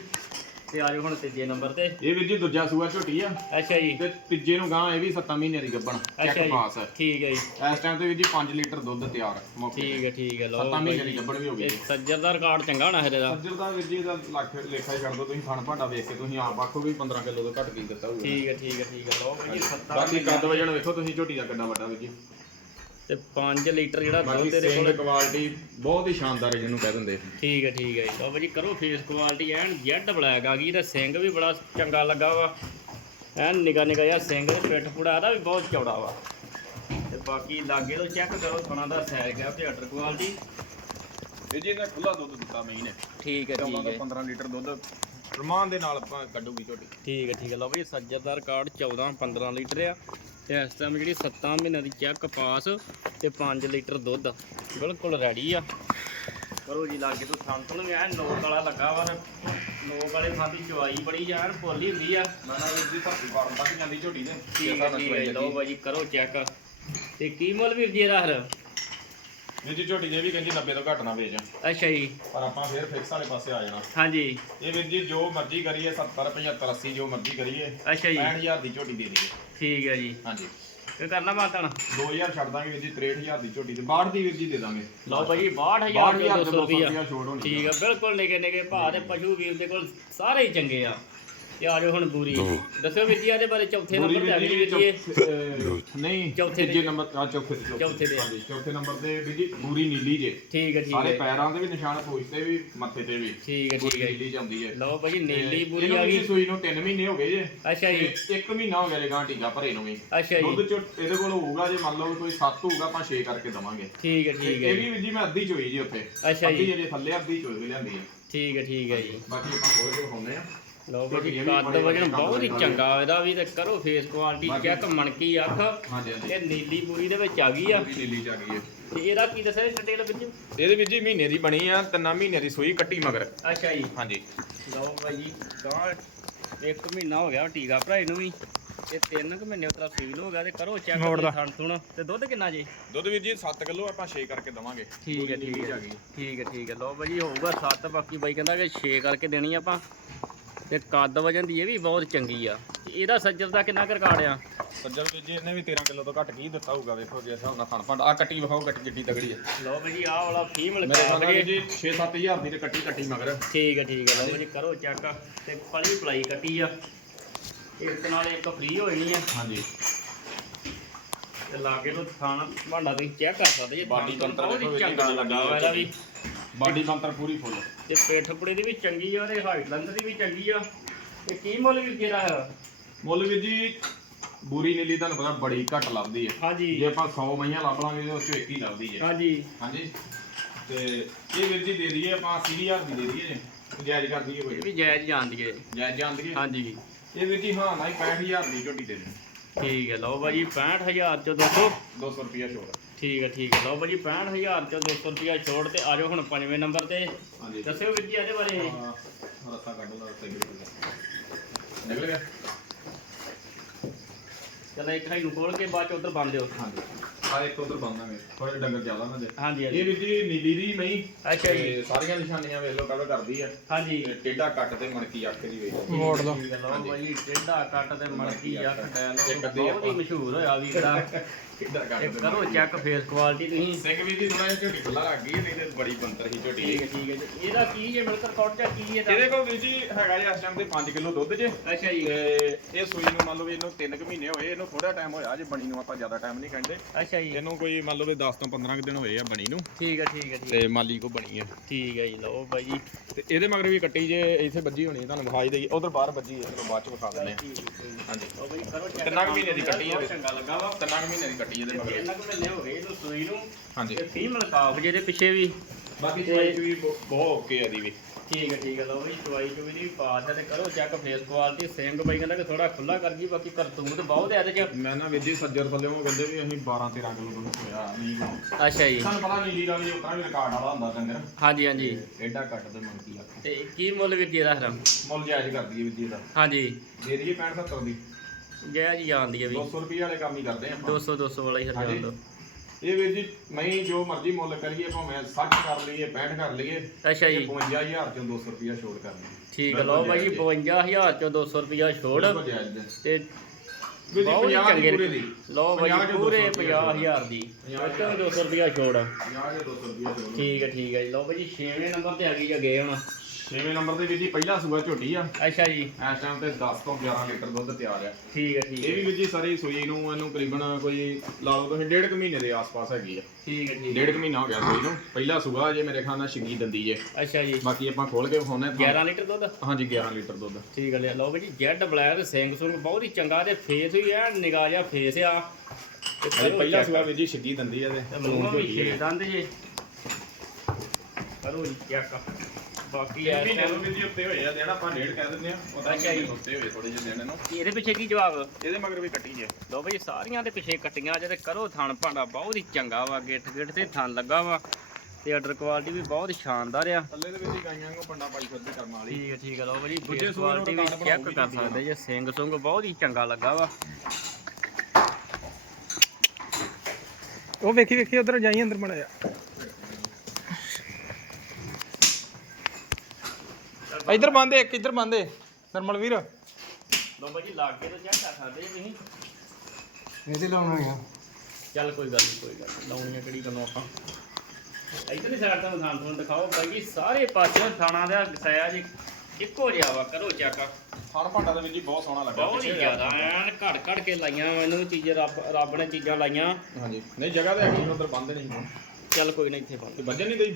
ਤੇ ਆਜੋ ਹੁਣ ਤੀਜੇ ਨੰਬਰ ਤੇ। ਇਹ ਵੀਰ ਜੀ ਦੂਜਾ ਸੂਆ ਝੋਟੀ ਆ। ਅੱਛਾ ਜੀ। ਤੇ ਤੀਜੇ ਨੂੰ ਗਾਂ ਇਹ ਵੀ 7 ਮਹੀਨੇ ਦੀ ਗੱਭਣ ਚੈੱਕ ਜੀ। ਪਾਸ ਹੈ। ਠੀਕ ਹੈ ਜੀ। ਇਸ ਟਾਈਮ ਤੇ ਵੀਰ ਜੀ 5 ਲੀਟਰ ਦੁੱਧ ਤਿਆਰ ਮੌਕੇ ਠੀਕ ਹੈ ਠੀਕ ਹੈ ਲਓ ਸੱਤਾਂ ਮਹੀਨੇ ਦੀ ਗੱਭਣ ਵੀ ਹੋ ਗਈ। ਇਹ ਸੱਜਰ ਦਾ ਰਿਕਾਰਡ ਚੰਗਾ ਹੋਣਾ ਫਿਰ ਇਹਦਾ। ਸੱਜਰ ਦਾ ਵੀਰ ਜੀ ਇਹਦਾ ਲੱਖ ਲੇਖਾ ਹੀ ਛੱਡ ਦੋ ਤੁਸੀਂ ਖਾਣ ਭਾਂਡਾ ਵੇਖ ਕੇ ਤੁਸੀਂ ਆਪ ਆਖੋ ਵੀ 15 ਕਿਲੋ ਤੋਂ ਘੱਟ ਕੀ ਦਿੱਤਾ ਹੋਊਗਾ। ਠੀਕ ਹੈ ਠੀਕ ਹੈ ਠੀਕ ਹੈ ਲਓ ਬਈ 70 ਬਾਕੀ ਕੱਦ ਵਜਣ ਵੇਖੋ ਤੁਸੀਂ ਝੋਟੀ ਦਾ ਕਿੰਨਾ ਵੱਡਾ ਵੀਰ ਜੀ। ਤੇ 5 ਲੀਟਰ ਜਿਹੜਾ ਬਾਕੀ ਦੁੱਧ ਤੇਰੇ ਸਿੰਗ ਕੋਲ ਕੁਆਲਿਟੀ ਬਹੁਤ ਹੀ ਸ਼ਾਨਦਾਰ ਹੈ ਜਿਹਨੂੰ ਕਹਿ ਦਿੰਦੇ ਠੀਕ ਹੈ ਠੀਕ ਹੈ ਜੀ। ਲਓ ਬਈ ਕਰੋ face quality N Z black ਆ ਗਈ ਤੇ ਸਿੰਘ ਵੀ ਬੜਾ ਚੰਗਾ ਲੱਗਾ ਵਾ। ਐਨ ਨਿਗਾ ਨਿਗਾ ਜਿਹਾ ਸਿੰਘ ਤੇ ਪਿੱਠ ਪੁੜਾ ਇਹਦਾ ਵੀ ਬਹੁਤ ਚੌੜਾ ਵਾ। ਤੇ ਬਾਕੀ ਲਾਗੇ ਤੋਂ ਚੈੱਕ ਕਰੋ ਥਣਾ ਦਾ ਸਾਈਜ਼ ਗਿਆ ਤੇ ਆਰਡਰ ਕੁਆਲਿਟੀ ਵੀਰ ਜੀ ਇਹਦਾ ਖੁੱਲਾ ਦੁੱਧ ਦਿੱਤਾ ਮੈਂ ਇਹਨੇ ਠੀਕ ਹੈ ਤੇ ਠੀਕ ਦਾ ਹੈ। 15 ਲੀਟਰ ਦੁੱਧ ਰਮਾਨ ਦੇ ਨਾਲ ਆਪਾਂ ਕੱਢੂਗੀ ਝੋਟੀ ਠੀਕ ਹੈ ਠੀਕ ਹੈ। ਲਓ ਬਈ ਸੱਜਰ ਦਾ ਰਿਕਾਰਡ 14 15 ਲੀਟਰ ਆ। ਤੇ ਇਸ ਟਾਈਮ ਜਿਹੜੀ 7 ਮਹੀਨਿਆਂ ਦੀ ਚੈੱਕ ਪਾਸ ਤੇ 5 ਲੀਟਰ ਦੁੱਧ। ਬਿਲਕੁਲ ਰੈਡੀ ਆ। ਕਰੋ ਜੀ ਲਾਗੇ ਤੋਂ ਸੰਤਨ ਵੀ ਐਨ ਨੋਕ ਵਾਲਾ ਲੱਗਾ ਵਾ ਨੋਕ ਵਾਲੇ ਦੀ ਚਵਾਈ ਬੜੀ ਜਾਨ ਭੋਲੀ ਹੁੰਦੀ ਆ। ਨਾ ਨਾ ਜੀ ਭਰਤੀ ਫਾਰਮ ਤੱਕ ਜਾਂਦੀ ਝੋਟੀ ਨੇ ਠੀਕ ਹੈ ਠੀਕ ਹੈ ਲਓ ਬਾਜੀ ਕਰੋ ਚੈੱਕ। ਤੇ ਕੀ ਮੁੱਲ ਵੀਰ ਜੀ ਇਹਦਾ ਹਰ ਵੀਰ ਜੀ ਝੋਟੀ ਵੀ ਕਹਿੰਦੀ 90 ਤੋਂ ਘੱਟ ਨਾ ਵੇਚ। ਅੱਛਾ ਜੀ। ਪਰ ਆਪਾਂ ਫੇਰ ਫਿਕਸ ਵਾਲੇ ਪਾਸੇ ਆ ਜਾਣਾ। ਹਾਂਜੀ। ਇਹ ਵੀਰ ਜੀ ਜੋ ਮਰਜ਼ੀ ਕਰੀਏ 70 75 80 ਜੋ ਮਰਜ਼ੀ ਕਰੀਏ ਅੱਛਾ ਜੀ। 65000 ਦੀ ਝੋਟੀ ਦੇ ਦਈਏ। ਠੀਕ ਹੈ ਜੀ। ਹਾਂਜੀ। ਤੇ ਕਰਨਾ ਮਾਤਣ 2000 ਛੱਡ ਦਾਂਗੇ ਵੀਰ ਜੀ 63000 ਦੀ ਝੋਟੀ ਤੇ। 62 ਦੀ ਵੀਰ ਜੀ ਦੇ ਦਾਂਗੇ। ਲਓ ਬਾਜੀ 62000 62000 200 ਰੁਪਿਆ ਠੀਕ ਆ ਬਿਲਕੁਲ ਨਿੱਕੇ ਨਿੱਕੇ ਭਾਅ ਦੇ ਪਸ਼ੂ ਵੀਰ ਦੇ ਕੋਲ ਸਾਰੇ ਹੀ ਚੰਗੇ ਆ। ਤੇ ਆ ਜਾਓ ਹੁਣ ਬੂਰੀ। ਦੱਸਿਓ ਵੀਰ ਜੀ ਇਹਦੇ ਬਾਰੇ ਚੌਥੇ ਪੂਰੀ ਨੰਬਰ ਤੇ ਆ ਗਈ ਵੀਰ ਜੀ। ਇਹ। ਚੌਥੇ- ਅਹ, ਨਹੀਂ ਚੌਥੇ ਦੇ। ਤੀਜੇ ਨੰਬਰ ਆ ਚੌਥੇ ਤੇ ਚੌਥੇ ਦੇ। ਹਾਂਜੀ ਚੌਥੇ ਨੰਬਰ ਤੇ ਵੀਰ ਜੀ ਪੂਰੀ ਨੀਲੀ ਜੇ। ਠੀਕ ਹੈ ਠੀਕ ਸਾਰੇ ਹੈ ਪੈਰਾਂ ਤੇ ਵੀ ਨਿਸ਼ਾਨ ਪੂਛ ਤੇ ਵੀ ਮੱਥੇ ਤੇ ਵੀ। ਠੀਕ ਹੈ ਪੂਰੀ ਠੀਕ ਹੈ। ਨੀਲੀ ਜਾਂਦੀ ਹੈ। ਲਓ ਭਾਜੀ ਨੀਲੀ ਤੇ ਬੂਰੀ ਇਹਨੂੰ ਆ ਵੀ ਗਈ। ਸੂਈ ਨੂੰ 3 ਮਹੀਨੇ ਹੋ ਗਏ ਜੇ। ਅੱਛਾ ਜੀ। ਤੇ ਇੱਕ ਮਹੀਨਾ ਹੋ ਗਿਆ ਜੇ ਗਾਂ ਟੀਕਾ ਭਰੇ ਨੂੰ ਵੀ। ਅੱਛਾ ਜੀ। ਦੁੱਧ ਚ ਇਹਦੇ ਕੋਲ ਹੋਊਗਾ ਜੇ ਮੰਨ ਲਓ ਕੋਈ 7 ਹੋਊਗਾ ਆਪਾਂ 6 ਕਰਕੇ ਦਵਾਂਗੇ। ਠੀਕ ਹੈ ਠੀਕ ਹੈ ਇਹ ਵੀ ਵੀਰ ਜੀ ਮੈਂ ਅੱਧੀ ਚੋਈ ਜੀ ਉੱਥੇ। ਅੱਛਾ ਅੱਧੀ ਜੀ ਜਿਹੜੇ ਥੱਲੇ ਅੱਧੀ ਚੋਈ ਵੀ ਲਿਆਂਦੀ ਹੈ। ਠੀਕ ਹੈ ਠੀਕ ਹੈ ਜੀ। ਬਾਕੀ ਆਪਾਂ ਹੋਰ ਹੁੰਦੇ ਆ। ਲਓ ਇਹ ਕੱਦ ਵਜਨ ਬਹੁਤ ਹੀ ਚੰਗਾ ਇਹਦਾ ਵੀ ਤੇ ਕਰੋ ਫੇਸ ਕੁਆਲਿਟੀ ਚੈੱਕ ਮਣਕੀ ਅੱਖ। ਹਾਂਜੀ ਨੀਲੀ ਬੂਰੀ ਦੇ ਵਿੱਚ ਆ ਗਈ ਆ। ਪੂਰੀ ਨੀਲੀ ਚ ਆ ਗਈ ਹੈ ਤੇ ਇਹਦਾ ਕੀ ਦੱਸਿਆ ਡਿਟੇਲ ਵਿੱਚ? ਇਹਦੇ ਵਿੱਚ ਜੀ ਮਹੀਨੇ ਦੀ ਬਣੀ ਆ ਤਿੰਨਾਂ ਮਹੀਨੇ ਦੀ ਸੂਈ ਕੱਟੀ ਮਗਰ। ਅੱਛਾ ਜੀ। ਹਾਂਜੀ। ਲਓ ਭਾਜੀ ਗਾਂ ਇੱਕ ਮਹੀਨਾ ਹੋ ਗਿਆ ਟੀਕਾ ਭਰਾਈ ਨੂੰ ਵੀ। ਤੇ ਤਿੰਨ ਕੁ ਮਹੀਨੇ ਉਤਰਾ ਸੀਲ ਹੋ ਗਿਆ ਤੇ ਕਰੋ ਚੈੱਕ। ਥਣ ਥੁਣ। ਤੇ ਦੁੱਧ ਕਿੰਨਾ ਜੀ? ਦੁੱਧ ਵੀਰ ਜੀ 7 ਕਿਲੋ ਆਪਾਂ 6 ਕਰਕੇ ਦਵਾਂਗੇ। ਠੀਕ ਹੈ ਠੀਕ ਹੈ। ਠੀਕ ਹੈ ਠੀਕ ਹੈ। ਲਓ ਹੋਊਗਾ 7 ਬਾਕੀ ਬਾਈ ਕਹਿੰਦਾ ਕਿ 6 ਕਰਕੇ ਦੇਣੀ ਆਪਾਂ। ਤੇ ਕੱਦ ਵਜਨ ਦੀ ਇਹ ਵੀ ਬਹੁਤ ਚੰਗੀ ਆ। ਇਹਦਾ ਸੱਜਰ ਦਾ ਕਿੰਨਾ ਕੁ ਰਿਕਾਰਡ ਆ? ਸੱਜਰ ਵੀਰ ਜੀ ਇਹਨੇ ਵੀ 13 ਕਿਲੋ ਤੋਂ ਘੱਟ ਕੀ ਦਿੱਤਾ ਹੋਊਗਾ ਵੇਖੋ ਜੇ ਹਿਸਾਬ ਨਾਲ ਖਾਣ ਪਾਂਡ ਆ ਕੱਟੀ ਵਿਖਾਓ ਕੱਟੀ ਜਿੱਡੀ ਤਗੜੀ ਹੈ ਲਓ ਭਾਜੀ ਆਹ ਵਾਲਾ ਫੀਮੇਲ ਮੇਰੇ ਕੋਲ ਜੀ ਜੀ 6-7000 ਦੀ ਤੇ ਕੱਟੀ ਕੱਟੀ ਮਗਰ। ਠੀਕ ਹੈ ਠੀਕ ਹੈ ਲਓ ਭਾਜੀ ਕਰੋ ਚੈੱਕ ਤੇ ਪਲੀ ਪਲਾਈ ਕੱਟੀ ਆ। ਇੱਕ ਨਾਲ ਇੱਕ ਫ੍ਰੀ ਹੋਣੀ ਆ। ਹਾਂਜੀ। ਤੇ ਲਾਗੇ ਤੋਂ ਖਾਣਾ ਭਾਂਡਾ ਤੁਸੀਂ ਚੈੱਕ ਕਰ ਸਕਦੇ ਜੀ। ਬਾਡੀ ਥਣ ਤੰਤਰ ਬਹੁਤ ਹੀ ਚੰਗਾ ਲੱਗਾ ਵਾ ਇਹਦਾ ਵੀ। ਬਾਡੀ ਬੰਤਰ ਪੂਰੀ ਫੁੱਲ ਤੇ ਪੇਠ ਪੁੜੇ ਦੀ ਵੀ ਚੰਗੀ ਆ ਤੇ ਹਾਈਟ ਲੈਂਥ ਦੀ ਵੀ ਚੰਗੀ ਆ। ਤੇ ਕੀ ਮੁੱਲ ਵੀ ਕਿਹੜਾ ਹੈ ਮੁੱਲ ਵੀਰ ਜੀ ਬੂਰੀ ਨੀਲੀ ਤੁਹਾਨੂੰ ਪਤਾ ਬੜੀ ਘੱਟ ਲੱਭਦੀ ਹੈ ਹਾਂਜੀ। ਜੇ ਆਪਾਂ 100 ਮਈਆਂ ਲੱਭ ਲਾਂਗੇ ਤੇ ਉਸ ਚੋਂ ਇੱਕ ਹੀ ਲੱਭਦੀ ਹੈ ਹਾਂਜੀ। ਹਾਂਜੀ। ਤੇ ਇਹ ਵੀਰ ਜੀ ਦੇ ਦਈਏ ਆਪਾਂ 80000 ਦੀ ਦੇ ਦਈਏ। ਜਾਇਜ਼ ਕਰ ਦਈਏ ਇਹ ਕੋਈ ਵੀ ਜਾਇਜ਼ ਜਾਂਦੀ ਹੈ ਜਾਇਜ਼ ਜਾਣ ਦਈਏ ਹਾਂਜੀ। ਇਹ ਵੀਰ ਜੀ ਹਾਂ ਨਾ ਹੀ 65000 ਦੀ ਝੋਟੀ ਦੇ ਦੇ ਠੀਕ ਹੈ ਲਓ ਭਾਜੀ 65000 ਚੋਂ 200 200 ਰੁਪਿਆ ਛੋੜ ਠੀਕ ਹੈ ਠੀਕ ਹੈ ਲਓ ਭਾਜੀ 65000 ਚੋਂ 200 ਰੁਪਿਆ ਛੋੜ ਤੇ ਆ ਜਾਓ ਹੁਣ ਪੰਜਵੇਂ ਨੰਬਰ ਤੇ। ਹਾਂਜੀ। ਦੱਸਿਓ ਵੀਰ ਜੀ ਇਹਦੇ ਬਾਰੇ। ਹਾਂ, ਰੱਸਾ ਕੱਢ ਲਾ ਰੱਸਾ ਨਿਕਲ ਨਿਕਲ ਗਿਆ। ਚਲੋ ਇੱਕ ਸਾਈਡ ਨੂੰ ਖੋਲ ਕੇ ਬਾਅਦ ਚ ਉਧਰ ਬੰਦ ਦਿਓ। ਹਾਂਜੀ। ਆ ਇੱਕ ਉਧਰ ਬੰਦਾਂਗੇ ਥੋੜੇ ਡੰਗਰ ਜ਼ਿਆਦਾ ਨਾ। ਦੇ ਹਾਂਜੀ। ਇਹ ਵੀਰ ਜੀ ਨੀਲੀ ਦੀ ਨਹੀਂ। ਅੱਛਾ ਜੀ। ਤੇ ਸਾਰੀਆਂ ਨਿਸ਼ਾਨੀਆਂ ਵੇਖ ਲਓ ਕਵਰ ਕਰਦੀ ਆ। ਹਾਂਜੀ। ਤੇ ਟੇਢਾ ਕੱਟ ਤੇ ਮਣਕੀ ਅੱਖ ਦੀ ਵੇਖ ਲਓ। ਮੋੜ ਲਓ। ਲਓ ਭਾਜੀ ਟੇਢਾ ਕੱਟ ਤੇ ਮੜਕੀ ਅੱਖ। ਡੈਲ ਬਹੁਤ ਹੀ ਆਪਾਂ। ਮਸ਼ਹੂਰ ਹੋਇਆ ਵੀਰ ਦਾ। ਤੇ ਕਰੋ। ਚੈੱਕ ਫੇਸ ਕੁਆਲਿਟੀ ਤੁਸੀਂ। ਸਿੰਘ ਵੀ ਦੀ ਥੋੜਾ ਜਿਹਾ ਝੋਟੀ ਖੁੱਲਾ ਲੱਗ ਗਈ ਹੈ, ਨਹੀਂ ਤੇ ਬੜੀ ਬੰਤਰ ਹੀ ਝੋਟੀ ਠੀਕ ਹੈ ਠੀਕ ਹੈ ਜੀ। ਇਹਦਾ ਕੀ ਜੇ ਮਿਲਕਰ ਕਾਊਂਟ ਚਾ ਕੀ ਇਹਦਾ? ਇਹਦੇ ਕੋਲ ਵੀਰ ਜੀ ਹੈਗਾ ਜੀ ਇਸ ਟਾਈਮ ਤੇ 5 ਕਿਲੋ ਦੁੱਧ ਜੇ। ਅੱਛਾ ਜੀ। ਤੇ ਇਹ ਸੂਈ ਨੂੰ ਮੰਨ ਲਓ ਵੀ ਇਹਨੂੰ 3 ਕੁ ਮਹੀਨੇ ਹੋਏ ਇਹਨੂੰ ਥੋੜਾ ਟਾਈਮ ਹੋਇਆ ਜੇ ਬਣੀ ਨੂੰ ਆਪਾਂ ਜ਼ਿਆਦਾ ਟਾਈਮ ਨਹੀਂ ਕਹਿੰਦੇ। ਅੱਛਾ ਜੀ। ਇਹਨੂੰ ਕੋਈ ਮੰਨ ਲਓ ਵੀ 10 ਤੋਂ 15 ਕੁ ਦਿਨ ਹੋਏ ਆ ਬਣੀ ਨੂੰ। ਠੀਕ ਹੈ ਠੀਕ ਹੈ ਠੀਕ ਤੇ ਮਾਲੀ ਕੋ ਬਣੀ ਆ। ਠੀਕ ਹੈ ਜੀ ਲਓ ਬਾਈ ਜੀ। ਤੇ ਇਹਦੇ ਮਗਰ ਵੀ ਕੱਟੀ ਜੇ ਇੱਥੇ ਵੱਜੀ ਹੋਣੀ ਤੁਹਾਨੂੰ ਵਿਖਾਈ ਦੇਈ ਉਧਰ ਬਾਹਰ ਵੱਜੀ ਹੈ ਚਲੋ ਬਾਅਦ ਚ ਵਿਖਾ ਦਿੰਦੇ ਆ। ਹਾਂਜੀ। ਲਓ ਬਾਈ ਕਰੋ check ਕਿੰਨਾ ਕੁ ਮਹੀਨੇ ਦੀ ਕੱਟੀ ਹੈ ਚੰਗਾ ਲੱਗਾ ਵਾ। ਤਿੰਨਾਂ ਕੁ ਮਹੀਨੇ ਦੀ ਕੱਟੀ ਇਹਦੇ ਮਗਰ। ਇੰਨਾ ਕੁ ਮਹੀਨੇ ਹੋ ਗਏ ਇਹਨੂੰ ਸੂਈ ਨੂੰ ਹਾਂਜੀ। ਤੇ ਫੀਮੇਲ ਕਾਫ ਜਿਹਦੇ ਪਿੱਛੇ ਵੀ। ਬਾਕੀ ਤੇ- ਚਵਾਈ ਵੀ ਬਹੁ- ਬਹੁਤ ਓਕੇ ਆ ਦੀ ਵੀ। ਠੀਕ ਹੈ ਠੀਕ ਹੈ ਲਓ ਬਈ ਚਵਾਈ ਚੁਵੀ ਦੀ ਪਾਸ ਹੈ ਤੇ ਕਰੋ ਚੈੱਕ ਫੇਸ ਕੁਆਲਿਟੀ ਸਿੰਘ ਬਾਈ ਕਹਿੰਦਾ ਕਿ ਥੋੜਾ ਖੁੱਲਾ ਕਰ ਗਈ ਬਾਕੀ ਕਰਤੂਤ ਬਹੁਤ ਹੈ ਇਹਦੇ ਚ। ਮੈਂ ਨਾ ਜੀ ਸੱਜਰ ਥੱਲੇੋਂ ਕਹਿੰਦੇ ਵੀ ਅਸੀਂ 12 13 ਕਿਲੋ ਦੁੱਧ ਹੋਇਆ ਨਹੀਂ ਅੱਛਾ ਜੀ। ਸਾਨੂੰ ਪਤਾ ਨੀਲੀ ਦਾ ਵੀ ਉਤਰਾ ਵੀ ਰਿਕਾਰਡ ਵਾਲਾ ਹੁੰਦਾ ਡੰਗਰ ਹਾਂਜੀ ਹਾਂਜੀ। ਐਡਾ ਕੱਟ ਦੇ ਮੰਗੀ ਆ। ਤੇ ਕੀ ਮੁੱਲ ਵੀਰ ਜੀ ਇਹਦਾ ਹਰਾ ਮੁੱਲ ਜਾਇਜ਼ ਕਰਦੀ ਹੈ ਵੀਰ ਜੀ ਦਾ ਹਾਂਜੀ। ਦੇ ਦਈਏ 65 70 ਦੀ। ਜੈ ਜੀ ਜਾਣਦੀ ਹੈ ਵੀ। 200 ਰੁਪਏ ਵਾਲੇ ਕੰਮ ਹੀ ਕਰਦੇ ਆਪਾਂ। 200 200 ਵਾਲਾ ਹੀ ਹਰ ਹਾਂਜੀ। ਦੋ ਇਹ ਵੀਰ ਜੀ ਨਹੀਂ ਜੋ ਮਰਜ਼ੀ ਮੁੱਲ ਕਰੀਏ ਭਾਵੇਂ 60 ਕਰ ਲਈਏ 65 ਕਰ ਲਈਏ ਅੱਛਾ ਜੀ। 55000 ਚੋਂ 200 ਰੁਪਏ ਛੋੜ ਕਰਨੀ। ਠੀਕ ਹੈ ਲਓ ਬਾਈ 52000 ਚੋਂ 200 ਰੁਪਿਆ ਛੋੜ ਬਿਲਕੁਲ ਜਾਇਜ਼ ਹੈ। ਤੇ ਵੀਰ ਜੀ ਬਹੁਤ ਹੀ 50 ਦੀ ਚੰਗੇ ਪੂਰੇ ਦੀ। ਲਓ ਬਾਈ 50 ਚੋਂ ਪੂਰੇ 200 ਰੁਪਇਆ 50000 ਦੀ। ਉਹ ਚੋਂ 200 ਰੁਪਿਆ ਛੋੜ 50 ਜਾਂ 200 ਰੁਪਏ ਛੋੜ ਠੀਕ ਹੈ ਠੀਕ ਹੈ ਜੀ। ਲਓ ਬਾਈ 6ਵੇਂ ਨੰਬਰ ਤੇ ਆ ਗਈ ਜੇ ਗਏ ਹੁਣ ਛੇਵੇਂ ਨੰਬਰ ਤੇ ਵੀਰ ਜੀ ਪਹਿਲਾ ਸੂਆ ਝੋਟੀ ਆ। ਅੱਛਾ ਜੀ। ਇਸ ਟਾਈਮ ਤੇ 10 ਤੋਂ 11 ਲੀਟਰ ਦੁੱਧ ਤਿਆਰ ਆ। ਠੀਕ ਹੈ ਠੀਕ ਇਹ ਹੈ ਵੀ ਵੀਰ ਜੀ ਸਾਰੀ ਸੂਈ ਨੂੰ ਇਹਨੂੰ ਤਕਰੀਬਨ ਕੋਈ ਲਾ ਲਓ ਤੁਸੀਂ ਡੇਢ ਕੁ ਮਹੀਨੇ ਦੇ ਆਸ-ਪਾਸ ਹੈਗੀ ਆ। ਠੀਕ ਹੈ ਠੀਕ ਡੇਢ ਕੁ ਮਹੀਨਾ ਹੋ ਗਿਆ ਸੂਈ ਨੂੰ। ਪਹਿਲਾ ਸੂਆ ਜੇ ਮੇਰੇ ਖਿਆਲ ਨਾਲ ਛਿੱਗੀ ਦੰਦੀ ਜੇ। ਅੱਛਾ ਜੀ। ਬਾਕੀ ਆਪਾਂ ਖੋਲ ਕੇ ਵਿਖਾਉਂਦੇ ਹਾਂ। 11 ਲੀਟਰ ਦੁੱਧ? ਹਾਂਜੀ 11 ਲੀਟਰ ਦੁੱਧ। ਠੀਕ ਹੈ ਲਿਆ ਲਓ ਬਾਈ ਜੀ ਜੈਡ ਬਲੈਕ ਸਿੰਘ ਸੁੰਗ ਬਹੁਤ ਹੀ ਚੰਗਾ ਤੇ ਫੇਸ ਵੀ ਐ ਨਿਗਾਹ ਜਿਹਾ ਫੇਸ ਆ। ਤੇ ਇਹ ਪਹਿਲਾ। ਸੂਆ ਵੀਰ ਜੀ ਛਿੱਗੀ ਦੰਦੀ ਆ ਤੇ ਮੂੰਹ ਵੀ। ਛੇ ਦੰਦ ਜੇ। ਕਰੋ ਜੀ ਚੈੱਕ ਬਾਕੀ ਇਹ ਇਸ ਮਹੀਨੇ time- ਨੂੰ ਵੀਰ ਜੀ ਉੱਤੇ ਹੋਏ ਆ ਜਿਹੜਾ ਆਪਾਂ ਡੇਢ ਕਹਿ ਦਿੰਦੇ ਆ। ਉਹਦਾ ਅੱਛਾ ਜੀ। ਉੱਤੇ ਹੋਏ ਥੋੜੇ ਜਿਹੇ ਦਿਨ ਨੂੰ ਇਹਦੇ ਪਿੱਛੇ ਕੀ ਜਵਾਬ? ਇਹਦੇ ਮਗਰ ਵੀ ਕੱਟੀ ਜੇ। ਲਓ ਬਈ ਸਾਰੀਆਂ ਦੇ ਪਿੱਛੇ ਕੱਟੀਆਂ ਜੇ ਤੇ ਕਰੋ ਥਣ ਭਾਂਡਾ। ਬਹੁਤ ਹੀ ਚੰਗਾ ਵਾ ਗਿੱਠ ਗਿੱਠ ਤੇ ਥਣ ਲੱਗਾ ਵਾ। ਤੇ ਆਰਡਰ ਕੁਆਲਿਟੀ ਵੀ ਬਹੁਤ ਸ਼ਾਨਦਾਰ ਆ। ਥੱਲੇ ਦੇ ਵਿੱਚ ਹੀ ਗਾਈਆਂ ਨੂੰ ਪੰਡਾ ਪਾਈ ਫਿਰਦੀ ਕਰਮ ਵਾਲੀ। ਠੀਕ ਹੈ ਠੀਕ ਹੈ ਲਓ ਬਈ ਦੂਜੇ ਸੂਏ ਨੂੰ ਕੁਆਲਿਟੀ ਵੀ ਰਿਕਾਰਡ ਚੈੱਕ ਕਰ। ਸਕਦੇ ਜੇ। ਸਿੰਘ ਸੁੰਗ ਬਹੁਤ ਹੀ ਚੰਗਾ ਲੱਗਾ ਵਾ। ਉਹ ਵੇਖੀ ਵੇਖੀ ਉਧਰ ਜਾਈ ਅੰਦਰ ਮੜਾ ਜਾ ਇੱਧਰ ਬੰਦੇ ਇੱਕ ਇੱਧਰ ਬੰਦੇ ਨਰਮਲ ਵੀਰ। ਲਓ ਬਈ ਜੀ ਲਾਗੇ ਤੋਂ ਚੈੱਕ ਕਰ ਸਕਦੇ ਜੀ ਤੁਸੀਂ? ਇਹਦੇ ਲਾਉਣਾ ਆ। ਚੱਲ ਕੋਈ ਗੱਲ ਨਹੀਂ ਕੋਈ ਗੱਲ ਨੀ, ਲਾਉਣੀਆਂ ਕਿਹੜੀ ਗੱਲੋਂ ਆਪਾਂ। ਇਧਰਲੀ ਸਾਈਡ ਤੋਂ ਨਿਸ਼ਾਨ ਤੁਹਾਨੂੰ ਦਿਖਾਓ ਬਾਈ ਸਾਰੇ ਪਾਸਿਓਂ ਥਾਣਾ ਦਾ ਗਸਾਇਆ ਜੀ ਇੱਕੋ ਜਿਹਾ ਵਾ ਕਰੋ ਚੈੱਕ ਥਣ ਭਾਂਡਾ ਦੇ ਵਿੱਚ ਜੀ ਬਹੁਤ ਸੋਹਣਾ ਲੱਗਾ ਬਹੁਤ ਹੀ ਜ਼ਿਆਦਾ ਐਨ ਘੜ ਘੜ ਕੇ ਲਾਈਆਂ ਮੈਨੂੰ ਚੀਜ਼ ਰੱਬ ਰੱਬ ਨੇ ਚੀਜ਼ਾਂ ਲਾਈਆਂ। ਹਾਂਜੀ। ਨਹੀਂ ਜਗ੍ਹਾ ਤੇ ਹੈਗੀ ਉਧਰ ਬੰਦ ਨਹੀਂ ਹੁਣ। ਚੱਲ ਕੋਈ ਨਾ ਇੱਥੇ ਪਾ ਤੇ ਵੱਜਣ ਨਹੀਂ ਦਈ?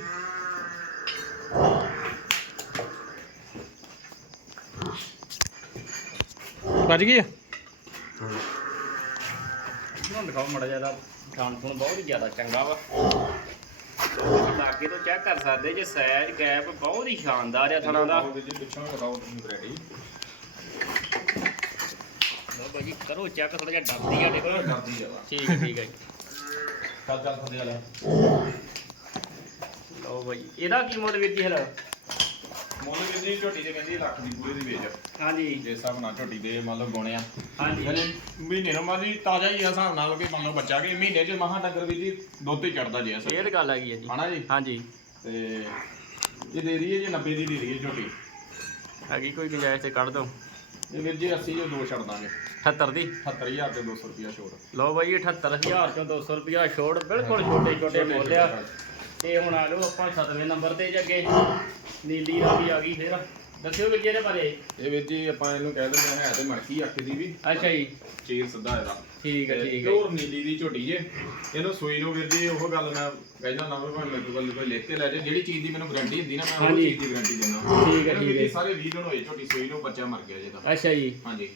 ਵੱਜ ਗਈ ਆ? ਤੁਹਾਨੂੰ ਦਿਖਾਓ ਮੜਾ ਜ਼ਿਆਦਾ ਥਾਣ ਥੁਣ ਬਹੁਤ ਹੀ ਜ਼ਿਆਦਾ ਚੰਗਾ ਵਾ। ਲਾਗੇ ਤੋਂ ਚੈੱਕ ਕਰ ਸਕਦੇ ਜੇ ਸਾਈਜ਼ ਗੈਪ ਬਹੁਤ ਹੀ ਸ਼ਾਨਦਾਰ ਆ ਥਣਾ ਦਾ। ਵੀਰ ਜੀ ਪਿੱਛੋਂ ਲਗਾਓ ਤੁਸੀਂ ਵੈਰਾਈਟੀ ਲਓ ਬਾਈ ਜੀ ਕਰੋ ਚੈੱਕ ਥੋੜਾ ਜਿਹਾ ਡਰਦੀ ਆ ਦੇਖੋ। ਕਰਦੀ ਆ ਵਾ। ਠੀਕ ਹੈ ਠੀਕ ਹੈ। ਚੱਲ ਚੱਲ ਥੱਲੇ ਵਾਲਾ ਲਓ ਬਾਈ ਇਹਦਾ ਕੀ ਮੁੱਲ ਵੀਰ ਜੀ ਹਲ? ਮੁੱਲ ਵੀਰ ਜੀ ਝੋਟੀ ਦੇ ਕਹਿੰਦੀ ਲੱਖ ਦੀ ਪੂਰੇ ਦੀ ਵੇਚ। ਹਾਂਜੀ। ਜੇ ਹਿਸਾਬ ਨਾਲ ਝੋਟੀ ਦੇ ਮੰਨ ਲਓ ਗੁਣੇ ਆ ਹਾਂਜੀ। ਯਾਨੀ ਮਹੀਨੇ ਨੂੰ ਮੰਨ ਲਈ ਤਾਜ਼ਾ ਹੀ ਆ ਹਿਸਾਬ ਨਾਲ ਕਿ ਮੰਨ ਲਓ ਬੱਚਾ ਕਿ ਮਹੀਨੇ 'ਚ ਮਹਾ ਡੰਗਰ ਵੀਰ ਜੀ ਦੁੱਧ ਹੀ ਚੜਦਾ ਜੇ ਅਸਲ ਇਹ ਤਾਂ ਗੱਲ ਹੈਗੀ ਹੈ ਜੀ। ਹਨਾ ਜੀ? ਹਾਂਜੀ। ਤੇ ਇਹ ਦੇ ਦਈਏ ਜੇ 90 ਦੀ ਦੇ ਦਈਏ ਝੋਟੀ। ਹੈਗੀ ਕੋਈ ਗੁੰਜਾਇਸ਼ ਤੇ ਕੱਢ ਦੋ। ਇਹ ਵੀਰ ਜੀ 80 ਜੋ ਦੋ ਛੱਡ ਦਾਂਗੇ। 78 ਦੀ? 78000 ਤੇ 200 ਰੁਪਿਆ ਛੋੜ ਲਓ ਬਾਈ 78000 ਚੋਂ 200 ਰੁਪਿਆ ਛੋੜ ਬਿਲਕੁਲ ਛੋਟੇ ਛੋਟੇ। ਬੋਲਿਆ ਤੇ ਹੁਣ ਆ ਜਾਓ ਆਪਾਂ 7ਵੇਂ ਨੰਬਰ ਤੇ ਜੇ ਅੱਗੇ। ਨੀਲੀ ਰਾਵੀ ਆ ਗਈ ਫਿਰ। ਦੱਸਿਓ ਵੀਰ ਜੀ ਇਹਦੇ ਬਾਰੇ। ਇਹ ਵੀਰ ਜੀ ਆਪਾਂ ਇਹਨੂੰ ਕਹਿ ਦਿੰਦੇ ਹਾਂ ਹੈ ਤੇ ਮਣਕੀ ਅੱਖ ਦੀ ਵੀ। ਅੱਛਾ ਜੀ। ਚੀਰ ਸਿੱਧਾ ਇਹਦਾ। ਠੀਕ ਹੈ ਠੀਕ ਹੈ ਪਿਓਰ ਨੀਲੀ ਦੀ ਝੋਟੀ ਜੇ। ਇਹਨੂੰ ਸੂਈ ਨੂੰ ਵੀਰ ਜੀ ਉਹ ਗੱਲ ਮੈਂ ਕਹਿੰਦਾ ਨਾ ਭਾਵੇਂ ਮੇਰੇ ਕੋਲ ਕੋਈ ਲਿਖ ਕੇ ਲੈ ਜੇ। ਜਿਹੜੀ ਚੀਜ਼ ਦੀ ਮੈਨੂੰ ਗਾਰੰਟੀ ਹੁੰਦੀ ਨਾ ਮੈਂ ਉਹ ਹਾਂਜੀ। ਚੀਜ਼ ਦੀ ਗਾਰੰਟੀ ਦਿੰਦਾ। ਠੀਕ ਹੈ, ਠੀਕ ਵੀਰ ਹੈ। ਸਾਰੇ 20 ਦਿਨ ਹੋਏ ਝੋਟੀ ਸੂਈ ਨੂੰ ਬੱਚਾ ਮਰ ਗਿਆ ਜੇ ਤਾਂ। ਅੱਛਾ ਜੀ। ਹਾਂਜੀ।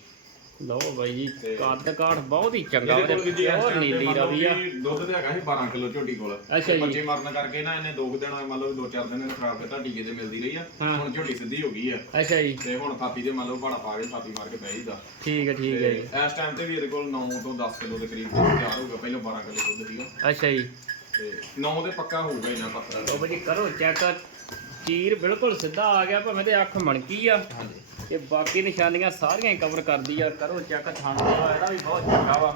ਲਓ ਬਾਈ ਜੀ ਤੇ- ਕੱਦ ਕਾਠ ਬਹੁਤ ਹੀ ਚੰਗਾ ਇਹਦੇ ਕੋਲ ਵੀਰ ਜੀ ਤੇ ਨੀਲੀ ਰਾਵੀ ਆ। ਵੀ ਦੁੱਧ ਤੇ ਹੈਗਾ ਸੀ 12 ਕਿਲੋ ਝੋਟੀ ਕੋਲ। ਅੱਛਾ ਤੇ ਜੀ। ਬੱਚੇ ਮਰਨ ਕਰਕੇ ਨਾ ਇਹਨੇ ਦੋ ਕੁ ਦਿਨ ਮੰਨ ਲਓ ਦੋ ਚਾਰ ਦਿਨ ਇਹਨੂੰ ਖਰਾਬ ਕੀਤਾ ਟੀਕੇ ਤੇ ਮਿਲਦੀ ਰਹੀ ਆ। ਹੁਣ ਝੋਟੀ ਸਿੱਧੀ ਹੋ ਗਈ ਆ। ਅੱਛਾ ਜੀ। ਤੇ ਹੁਣ ਥਾਪੀ ਦੇ ਮੰਨ ਲਓ ਭਾੜਾ ਪਾ ਕੇ ਥਾਪੀ ਮਾਰ ਕੇ ਬਹਿ ਜੀਦਾ ਠੀਕ ਹੈ ਠੀਕ ਹੈ ਤੇ ਜੀ। ਇਸ ਟਾਈਮ ਤੇ ਵੀ ਇਹਦੇ ਕੋਲ 9 ਤੋਂ 10 ਕਿਲੋ ਦੇ ਕਰੀਬ ਦੁੱਧ ਤਿਆਰ ਹੋਊਗਾ ਪਹਿਲਾਂ 12 ਕਿਲੋ ਦੁੱਧ ਸੀਗਾ। ਅੱਛਾ ਜੀ। ਤੇ 9 ਦੇ ਪੱਕਾ ਹੋਊਗਾ ਇਹਨਾਂ ਪੱਤਰਾ ਲਓ ਬਾਈ ਜੀ ਕਰੋ ਚੈੱਕ ਚੀਰ ਬਿਲਕੁਲ ਸਿੱਧਾ ਆ ਗਿਆ ਭਾਵੇਂ ਤੇ ਅੱਖ ਮਣਕੀ ਆ। ਹਾਂਜੀ। ਤੇ ਬਾਕੀ ਨਿਸ਼ਾਨੀਆਂ ਸਾਰੀਆਂ ਹੀ ਕਵਰ ਕਰਦੀ ਆ। ਕਰੋ ਚੈੱਕ ਥਣ ਦਾ ਇਹਦਾ ਵੀ ਬਹੁਤ ਚੰਗਾ ਵਾ।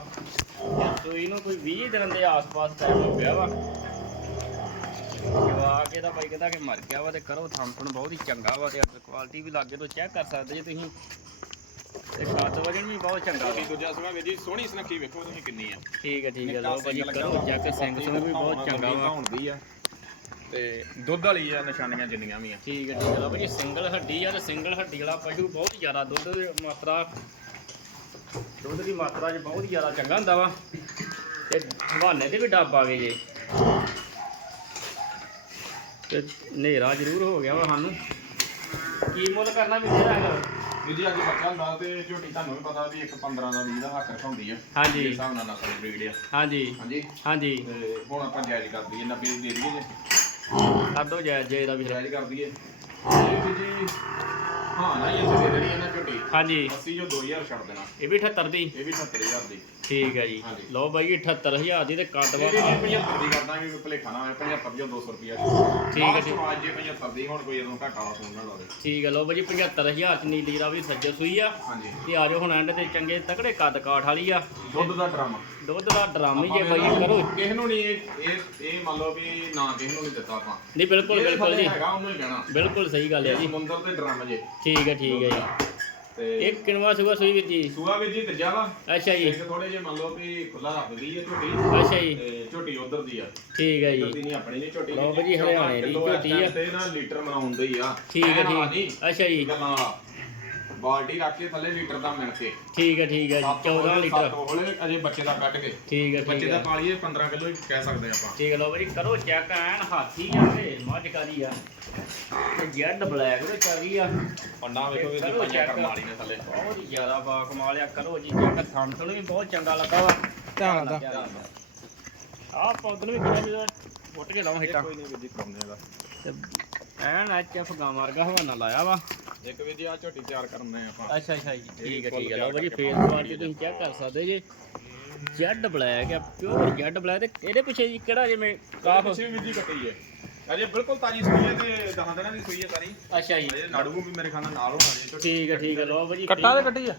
ਤੇ ਸੂਈ ਨੂੰ ਕੋਈ 20 ਦਿਨ ਦੇ ਆਸ-ਪਾਸ ਟਾਈਮ ਹੋ ਗਿਆ ਵਾ ਜਵਾਕ ਇਹਦਾ ਬਾਈ ਕਹਿੰਦਾ ਕਿ ਮਰ ਗਿਆ ਵਾ ਤੇ ਕਰੋ ਥਣ ਥਣ ਬਹੁਤ ਹੀ ਚੰਗਾ ਵਾ ਤੇ ਕੁਆਲਿਟੀ ਵੀ ਲਾਗੇ ਤੋਂ ਚੈੱਕ ਕਰ ਸਕਦੇ ਜੇ ਤੁਸੀਂ। ਤੇ ਕੱਦ ਵਜਨ ਵੀ ਬਹੁਤ ਚੰਗਾ ਵਾ। ਦੂਜਾ ਸਵਾ ਵੀਰ ਜੀ ਸੋਹਣੀ ਸੁਨੱਖੀ ਵੇਖੋ ਤੁਸੀਂ ਕਿੰਨੀ ਆ। ਠੀਕ ਹੈ ਠੀਕ ਹੈ ਲਓ ਭਾਜੀ ਕਰੋ ਚੈੱਕ ਸਿੰਘ ਸਿੰਘ ਵੀ ਬਹੁਤ ਚੰਗਾ ਵਾ। ਹੁੰਦੀ ਆ। ਤੇ ਦੁੱਧ ਵਾਲੀ ਆ ਨਿਸ਼ਾਨੀਆਂ ਜਿੰਨੀਆਂ ਵੀ ਆ। ਠੀਕ ਹੈ ਠੀਕ ਹੈ। ਲਓ ਭਾਜੀ ਸਿੰਗਲ ਹੱਡੀ ਆ ਤੇ ਸਿੰਗਲ ਹੱਡੀ ਵਾਲਾ ਪਸ਼ੂ ਬਹੁਤ ਜ਼ਿਆਦਾ ਦੁੱਧ ਦੀ ਮਾਤਰਾ ਦੁੱਧ ਦੀ ਮਾਤਰਾ 'ਚ ਬਹੁਤ ਜ਼ਿਆਦਾ ਚੰਗਾ ਹੁੰਦਾ ਵਾ। ਤੇ ਹਵਾਨੇ ਤੇ ਵੀ ਡੱਬ ਆ ਗਏ ਜੇ। ਤੇ ਹਨੇਰਾ ਜ਼ਰੂਰ ਹੋ ਗਿਆ ਵਾ ਸਾਨੂੰ। ਕੀ ਮੁੱਲ ਕਰਨਾ ਵੀ ਜਿਹੜਾ ਹੈਗਾ? ਜੀ ਅੱਜ ਬੱਚਾ ਹੁੰਦਾ ਤੇ ਝੋਟੀ ਤੁਹਾਨੂੰ ਵੀ ਪਤਾ ਵੀ ਇੱਕ 15 ਦਾ 20 ਦਾ ਹੱਕ ਰਖਾਉਂਦੀ ਆ। ਹਾਂਜੀ। ਇਸ ਹਿਸਾਬ ਨਾਲ ਨਸਲ ਬਰੀਡ ਆ ਹਾਂਜੀ। ਹਾਂਜੀ। ਹਾਂਜੀ। ਤੇ ਹੁਣ ਆਪਾਂ ਜਾਇਜ਼ ਕਰ ਦਈਏ 90 ਦੀ ਦੇ ਦਈਏ ਕਰ ਦੋ ਜੈ ਜੈ ਦਾ ਵੀ ਜਾਇਜ਼ ਕਰ ਦਈਏ ਇਹ ਜੀ ਹਾਂ ਨਾ ਇਹ ਦੇ ਦੇਣੀ ਇਹਨਾਂ ਝੋਟੀ ਹਾਂਜੀ। 80 ਜੋ 2000 ਛੱਡ ਦੇਣਾ। ਇਹ ਵੀ 78 ਦੀ। ਇਹ ਵੀ 70000 ਦੀ। ਠੀਕ ਹੈ ਜੀ। ਹਾਂਜੀ। ਲਓ ਬਾਈ 78000 ਦੀ ਤੇ ਕੱਟ ਵੀ। ਵਾ 75 ਦੀ ਕਰ ਦਾਂਗੇ ਭਲੇਖਾ ਨਾ ਹੋਵੇ 75 ਜੋ 200 ਰੁਪਿਆ ਠੀਕ ਹੈ, ਠੀਕ। ਅੱਜ ਜੇ। 75 ਦੀ ਹੁਣ ਕੋਈ ਇਹਨੂੰ ਘਾਟਾ ਵਾਲਾ ਫੋਨ ਨਾ ਲਾਵੇ। ਠੀਕ ਹੈ ਲਓ ਬਾਈ 75000 ਚ ਨੀਲੀ ਦਾ ਵੀ ਸੱਜਰ ਸੂਈ ਆ। ਹਾਂਜੀ। ਤੇ ਆ ਜਾਓ ਹੁਣ ਐਂਡ ਤੇ ਚੰਗੇ ਤਕੜੇ ਕੱਦ ਕਾਠ ਵਾਲੀ ਆ। ਦੁੱਧ ਦਾ ਡਰਮ। ਦੁੱਧ ਦਾ ਡਰਮ ਹੀ ਜੇ ਬਾਈ ਕਰੋ। ਕਿਸੇ ਨੂੰ ਨਹੀਂ ਇਹ ਇਹ ਇਹ ਮੰਨ ਲਓ ਵੀ ਨਾ ਕਿਸੇ ਨੂੰ ਨਹੀਂ ਦਿੱਤਾ ਆਪਾਂ। ਨਹੀਂ ਬਿਲਕੁਲ ਇਹਦੇ ਬਿਲਕੁਲ ਜੀ। ਹੈਗਾ ਉਹਨੂੰ ਹੀ ਕਹਿਣਾ। ਬਿਲਕੁਲ ਸਹੀ ਗੱਲ ਹੈ ਜੀ। ਸਮੁੰਦਰ ਦੇ ਡਰਮ ਜੇ। ਠੀਕ ਹੈ ਠੀਕ ਹੈ ਜੀ। ਤੇ ਇਹ ਕਿਨਵਾ ਸੁਗਾ ਸੂਈ ਵੀਰ ਜੀ। ਸੂਆ ਵੀ ਜੀ ਤੀਜਾ ਵਾ ਅੱਛਾ ਜੀ। ਇੱਕ ਥੋੜੇ ਜੇ ਮੰਨ ਲਓ ਵੀ ਖੁੱਲਾ ਰੱਖਦੀ ਹੈ ਝੋਟੀ। ਅੱਛਾ ਜੀ। ਤੇ ਝੋਟੀ ਉਧਰ ਦੀ ਆ। ਠੀਕ ਹੈ ਜੀ। ਦੀ ਨਹੀਂ ਆਪਣੀ ਨਹੀਂ ਝੋਟੀ। ਲਓ ਜੀ, ਹਰਿਆਣੇ ਦੀ ਝੋਟੀ ਆ। ਤੇ ਨਾ ਲੀਟਰ ਹੀ ਆ। ਠੀਕ ਹੈ ਠੀਕ ਅੱਛਾ ਜੀ। ਬਾਲਟੀ ਰੱਖ ਕੇ ਥੱਲੇ ਲੀਟਰ ਦਾ ਮਿਣ ਕੇ। ਠੀਕ ਹੈ ਠੀਕ ਹੈ ਜੀ ਸੱਤ 14 ਹੋਲੇ, ਲੀਟਰ। ਸੱਤ ਹੋਲੇ ਅਜੇ ਬੱਚੇ ਦਾ ਕੱਢ ਕੇ। ਠੀਕ ਹੈ ਠੀਕ ਬੱਚੇ ਦਾ ਹੈ। ਪਾਲੀਏ 15 ਕਿਲੋ ਹੀ ਕਹਿ ਸਕਦੇ ਆਪਾਂ। ਠੀਕ ਹੈ ਲਓ ਬਾਈ ਕਰੋ ਚੈੱਕ ਐਨ ਹਾਥੀ ਆ ਤੇ ਮੱਝ ਕਾਦੀ ਆ। ਤੇ ਜੈਡ ਬਲੈਕ ਦੇ ਚਾਰੀ ਆ। ਪੰਡਾ ਵੇਖੋ ਵੀ ਕਰੋ ਪੰਜਾ check। ਕਰਮ ਵਾਲੀ ਨੇ ਥੱਲੇ। ਬਹੁਤ ਹੀ ਜ਼ਿਆਦਾ ਬਾ ਕਮਾਲ ਆ ਕਰੋ ਜੀ ਚੈੱਕ ਥਣ ਥਣ ਵੀ ਬਹੁਤ ਚੰਗਾ ਲੱਗਾ ਵਾ। ਧਿਆਨ ਦਾ। ਆਹ ਪੌਦਨ ਵੀ ਕਿਹੜਾ ਵੀ ਫੁੱਟ ਕੇ ਲਾਉਂ ਹਿੱਟਾ ਕੋਈ ਨਹੀਂ ਵੀਰ ਜੀ ਕਰਾਉਂਦੇ ਦਾ ਤੇ ਐਨ ਐਚਐਫ ਗਾਂ ਵਰਗਾ ਹਵਾਨਾ ਲਾਇਆ ਵਾ। ਇੱਕ ਵੀਰ ਜੀ ਆ ਝੋਟੀ ਤਿਆਰ ਕਰਨੇ ਆਪਾਂ। ਅੱਛਾ ਅੱਛਾ ਜੀ ਠੀਕ ਹੈ ਠੀਕ ਹੈ ਲਓ ਤਿਆਰ ਫੇਸ ਕੁਆਲਿਟੀ ਤੁਸੀਂ ਚੈੱਕ ਕਰ ਸਕਦੇ ਜੇ। ਜੈਡ ਬਲੈਕ ਆ ਪਿਓਰ ਜੈਡ ਬਲੈਕ ਤੇ ਇਹਦੇ ਪਿੱਛੇ ਜੀ ਕਿਹੜਾ ਜਿਵੇਂ ਕਾਫ ਪਿੱਛੇ ਵੀ ਜੀ ਕੱਟੀ ਹੈ। ਅਜੇ ਬਿਲਕੁਲ ਤਾਜੀ ਸੂਈ ਹੈ ਤੇ ਦਹਾਂ ਦਿਨਾਂ ਦੀ ਸੂਈ ਹੈ ਸਾਰੀ। ਅੱਛਾ ਜੀ। ਅਜੇ ਨਾੜੂ ਵੀ ਮੇਰੇ ਖਾਣਾ ਨਾਲ ਹੋਣਾ ਜੀ ਠੀਕ ਹੈ ਠੀਕ ਹੈ ਲਓ ਬਾਈ ਕੱਟਾ ਤੇ ਕੱਟੀ ਆ?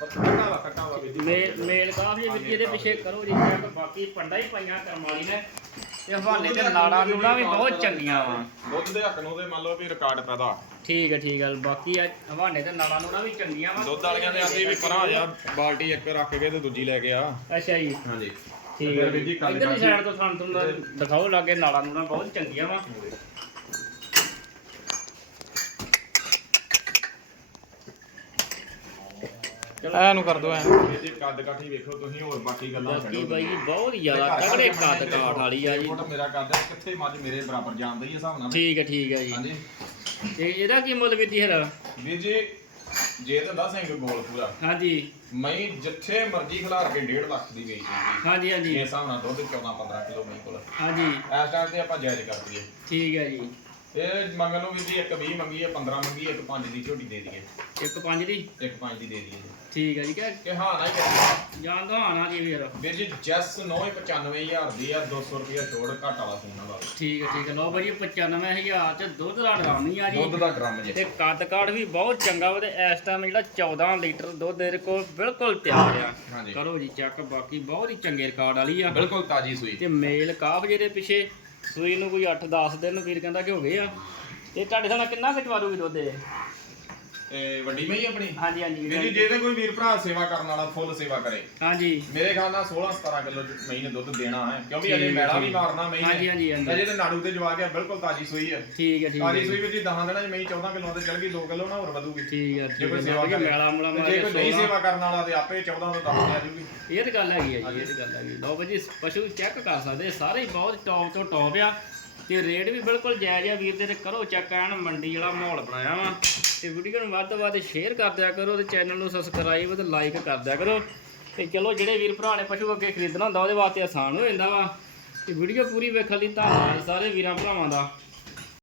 ਕੱਟਾ ਵਾ ਕੱਟਾ ਵਾ ਮੇਲ ਮੇਲ ਕਾਫ ਜੀ ਇਹਦੇ ਪਿੱਛੇ ਕਰੋ ਜੀ ਬਾਕੀ ਪੰਡਾ ਹੀ ਪਾਈਆਂ ਕਰਮ ਵਾਲੀ ਨੇ। ਤੇ ਹਵਾਲੇ ਤੇ ਨਾੜਾ ਨੂੜਾ ਵੀ ਬਹੁਤ ਚੰਗੀਆਂ ਵਾ। ਦੁੱਧ ਦੇ ਹੱਕ ਨੂੰ ਤੇ ਮੰਨ ਲਓ ਵੀ ਰਿਕਾਰਡ ਪੈਦਾ। ਠੀਕ ਹੈ ਠੀਕ ਹੈ ਬਾਕੀ ਆ ਹਵਾਨੇ ਤੇ ਨਾੜਾ ਨੂੜਾ ਵੀ ਚੰਗੀਆਂ ਵਾ। ਦੁੱਧ ਵਾਲੀਆਂ ਦੇ ਆਂਦੀ ਵੀ ਪਰਾਂ ਜਾ ਬਾਲਟੀ ਇੱਕ ਰੱਖ ਕੇ ਤੇ ਦੂਜੀ ਲੈ ਕੇ ਆ। ਅੱਛਾ ਜੀ। ਹਾਂਜੀ। ਠੀਕ ਹੈ ਵੀਰ ਜੀ, ਸਾਈਡ ਤੋਂ ਤੁਹਾਨੂੰ ਦਿਖਾਓ ਲਾਗੇ ਨਾੜਾ ਨੂੜਾ ਬਹੁਤ ਚੰਗੀਆਂ ਵਾ। ਐ ਨੂੰ ਕਰ ਦੋ ਐ। ਜੀ ਕੱਦ ਕਾਠੀ ਵੇਖੋ ਤੁਸੀਂ ਹੋਰ ਬਾਕੀ ਗੱਲਾਂ ਬਾਕੀ ਬਾਈ ਜੀ ਬਹੁਤ ਹੀ ਜ਼ਿਆਦਾ ਤਗੜੇ ਕੱਦ ਕਾਠ ਵਾਲੀ ਆ ਜੀ। ਫੁੱਟ ਮੇਰਾ ਕੱਦ ਹੈ, ਕਿੱਥੇ ਮੱਝ ਮੇਰੇ ਬਰਾਬਰ ਜਾਂਦੀ ਹੈ ਹਿਸਾਬ ਨਾਲ। ਠੀਕ ਹੈ ਠੀਕ ਹੈ ਜੀ। ਹਾਂਜੀ। ਤੇ ਇਹਦਾ ਕੀ ਮੁੱਲ ਵੀ ਫਿਰ? ਵੀਰ ਜੀ ਜੇ ਤਾਂ ਦੱਸ ਸਿੰਘ ਗੋਲ ਪੂਰਾ। ਹਾਂਜੀ। ਮੈਂ ਜਿੱਥੇ ਮਰਜ਼ੀ ਖਿਲਾਰ ਕੇ 1.5 ਲੱਖ ਦੀ ਵੇਚ ਦਿੰਦੀ ਹਾਂਜੀ ਇਹ ਹਾਂਜੀ ਹਿਸਾਬ ਨਾਲ ਦੁੱਧ 14 15 ਕਿਲੋ ਮੇਰੇ ਕੋਲ। ਹਾਂਜੀ। ਇਸ ਟਾਈਮ ਤੇ ਆਪਾਂ ਜਾਇਜ਼ ਕਰ ਦਈਏ। ਠੀਕ ਹੈ ਜੀ। ਇਹ ਮੰਗਣ ਨੂੰ ਵੀ ਜੀ ਇੱਕ 20 ਮੰਗੀ ਹੈ 15 ਮੰਗੀ ਹੈ ਇੱਕ 5 ਦੀ ਝੋਟੀ ਦੇ ਦਈਏ। ਇੱਕ ਪੰਜ ਦੀ? ਇੱਕ 5 ਦੀ ਦੇ ਦਈਏ। ਜੀ। ਠੀਕ ਹੈ ਜੀ ਕਿ ਕਿ ਹਾਂ ਨਾ ਹੀ ਕਰੀਏ ਜਾਣ ਦੋ ਆਣਾ ਜੀ ਵੀਰ ਵੀਰ ਜੀ ਜੈਸ 995 ਦੀ ਆ 200 ਰੁਪਏ ਛੋੜ ਘੱਟ ਵਾਲਾ ਫੋਨ ਨਾਲ ਠੀਕ ਹੈ ਠੀਕ ਹੈ। ਲਓ ਬਾਈ 95000 ਚ ਦੁੱਧ ਦਾ ਡਰਾਮ ਨਹੀਂ ਆ ਜੀ। ਦੁੱਧ ਦਾ ਡਰਮ ਜੇ। ਤੇ ਕੱਦ ਕਾਠ ਵੀ ਬਹੁਤ ਚੰਗਾ ਵਾ ਤੇ ਇਸ ਟਾਈਮ ਜਿਹੜਾ 14 ਲੀਟਰ ਦੁੱਧ ਇਹਦੇ ਕੋਲ ਬਿਲਕੁਲ ਤਿਆਰ ਆ। ਹਾਂਜੀ। ਕਰੋ ਜੀ ਚੈੱਕ ਬਾਕੀ ਬਹੁਤ ਹੀ ਚੰਗੇ ਰਿਕਾਰਡ ਵਾਲੀ ਆ। ਬਿਲਕੁਲ ਤਾਜੀ ਸੂਈ। ਤੇ ਮੇਲ ਕਾਫ ਜਿਹਦੇ ਪਿੱਛੇ ਸੂਈ ਨੂੰ ਕੋਈ 8-10 ਦਿਨ ਵੀਰ ਕਹਿੰਦਾ ਕਿ ਹੋ ਗਏ ਆ। ਇਹ ਤੁਹਾਡੇ ਸਾਹਮਣੇ ਕਿੰਨਾ ਕੁ ਚਵਾਰੂਗੀ ਦੁੱਧ ਇਹ? ਇਹ ਵੱਡੀ ਮਈ ਆਪਣੀ? ਹਾਂਜੀ ਹਾਂਜੀ ਵੀਰ ਜੀ ਜੇ ਤੇ ਕੋਈ ਵੀਰ ਭਰਾ ਸੇਵਾ ਕਰਨ ਵਾਲਾ ਫੁੱਲ ਸੇਵਾ ਕਰੇ। ਹਾਂਜੀ। ਮੇਰੇ ਖਿਆਲ ਨਾਲ 16 17 ਕਿਲੋ ਮਈ ਨੇ ਦੁੱਧ ਦੇਣਾ ਹੈ ਕਿਉਂਕਿ ਅਜੇ ਹੈ, ਮੈਲਾ ਵੀ। ਮਾਰਨਾ ਮਈ ਹਾਂਜੀ, ਹਾਂਜੀ, ਹਾਂਜੀ। ਅਜੇ ਤੇ ਨਾੜੂ ਤੇ ਜਵਾ ਗਿਆ ਬਿਲਕੁਲ ਤਾਜੀ ਸੂਈ ਹੈ। ਠੀਕ ਹੈ ਠੀਕ ਹੈ। ਤਾਜੀ ਸੂਈ ਵਿੱਚ ਜੀ 10 ਦਿਨਾਂ ਚ ਮਈ 14 ਕਿਲੋ ਤੇ ਚਲ ਗਈ 2 ਕਿਲੋ ਨਾ ਹੋਰ ਵਧੂਗੀ। ਠੀਕ ਹੈ ਜੇ ਕੋਈ ਹੈ। ਸੇਵਾ ਕਰੇ। ਮੈਲਾ ਮੁਲਾ ਤੇ ਮਾਰ ਜੇ ਕੇ ਕੋਈ ਨਹੀਂ। ਸੇਵਾ ਕਰਨ ਵਾਲਾ ਤੇ ਆਪੇ 14 ਤੋਂ 10 ਆ ਜੂਗੀ। ਇਹ ਤਾਂ ਗੱਲ ਹੈਗੀ ਆ ਜੀ ਇਹ ਤਾਂ ਗੱਲ ਹੈਗੀ ਲਓ ਬਾਈ ਜੀ ਪਸ਼ੂ ਚੈੱਕ ਕਰ ਸਕਦੇ ਸਾਰੇ ਹੀ ਬਹੁਤ ਟੌਪ ਤੋਂ ਟੌਪ ਆ। ਤੇ ਰੇਟ ਵੀ ਬਿਲਕੁਲ ਜਾਇਜ਼ ਆ, ਵੀਰ ਦੇ ਤੇ ਕਰੋ ਚੈੱਕ ਐਨ ਮੰਡੀ ਜਿਹੜਾ ਮਾਹੌਲ ਬਣਾਇਆ ਵਾ। ਤੇ ਵੀਡੀਓ ਨੂੰ ਵੱਧ ਤੋਂ ਵੱਧ ਸ਼ੇਅਰ ਕਰ ਦਿਆ ਕਰੋ ਤੇ ਚੈਨਲ ਨੂੰ ਸਬਸਕ੍ਰਾਈਬ ਤੇ ਲਾਈਕ ਕਰ ਦਿਆ ਕਰੋ। ਤੇ ਚਲੋ ਜਿਹੜੇ ਵੀਰ ਭਰਾ ਨੇ ਪਸ਼ੂ ਅੱਗੇ ਖਰੀਦਣਾ ਹੁੰਦਾ, ਉਹਦੇ ਵਾਸਤੇ ਆਸਾਨ ਹੋ ਜਾਂਦਾ ਵਾ। ਤੇ ਵੀਡੀਓ ਪੂਰੀ ਵੇਖਣ ਲਈ ਧੰਨਵਾਦ ਸਾਰੇ ਵੀਰਾਂ ਭਰਾਵਾਂ ਦਾ।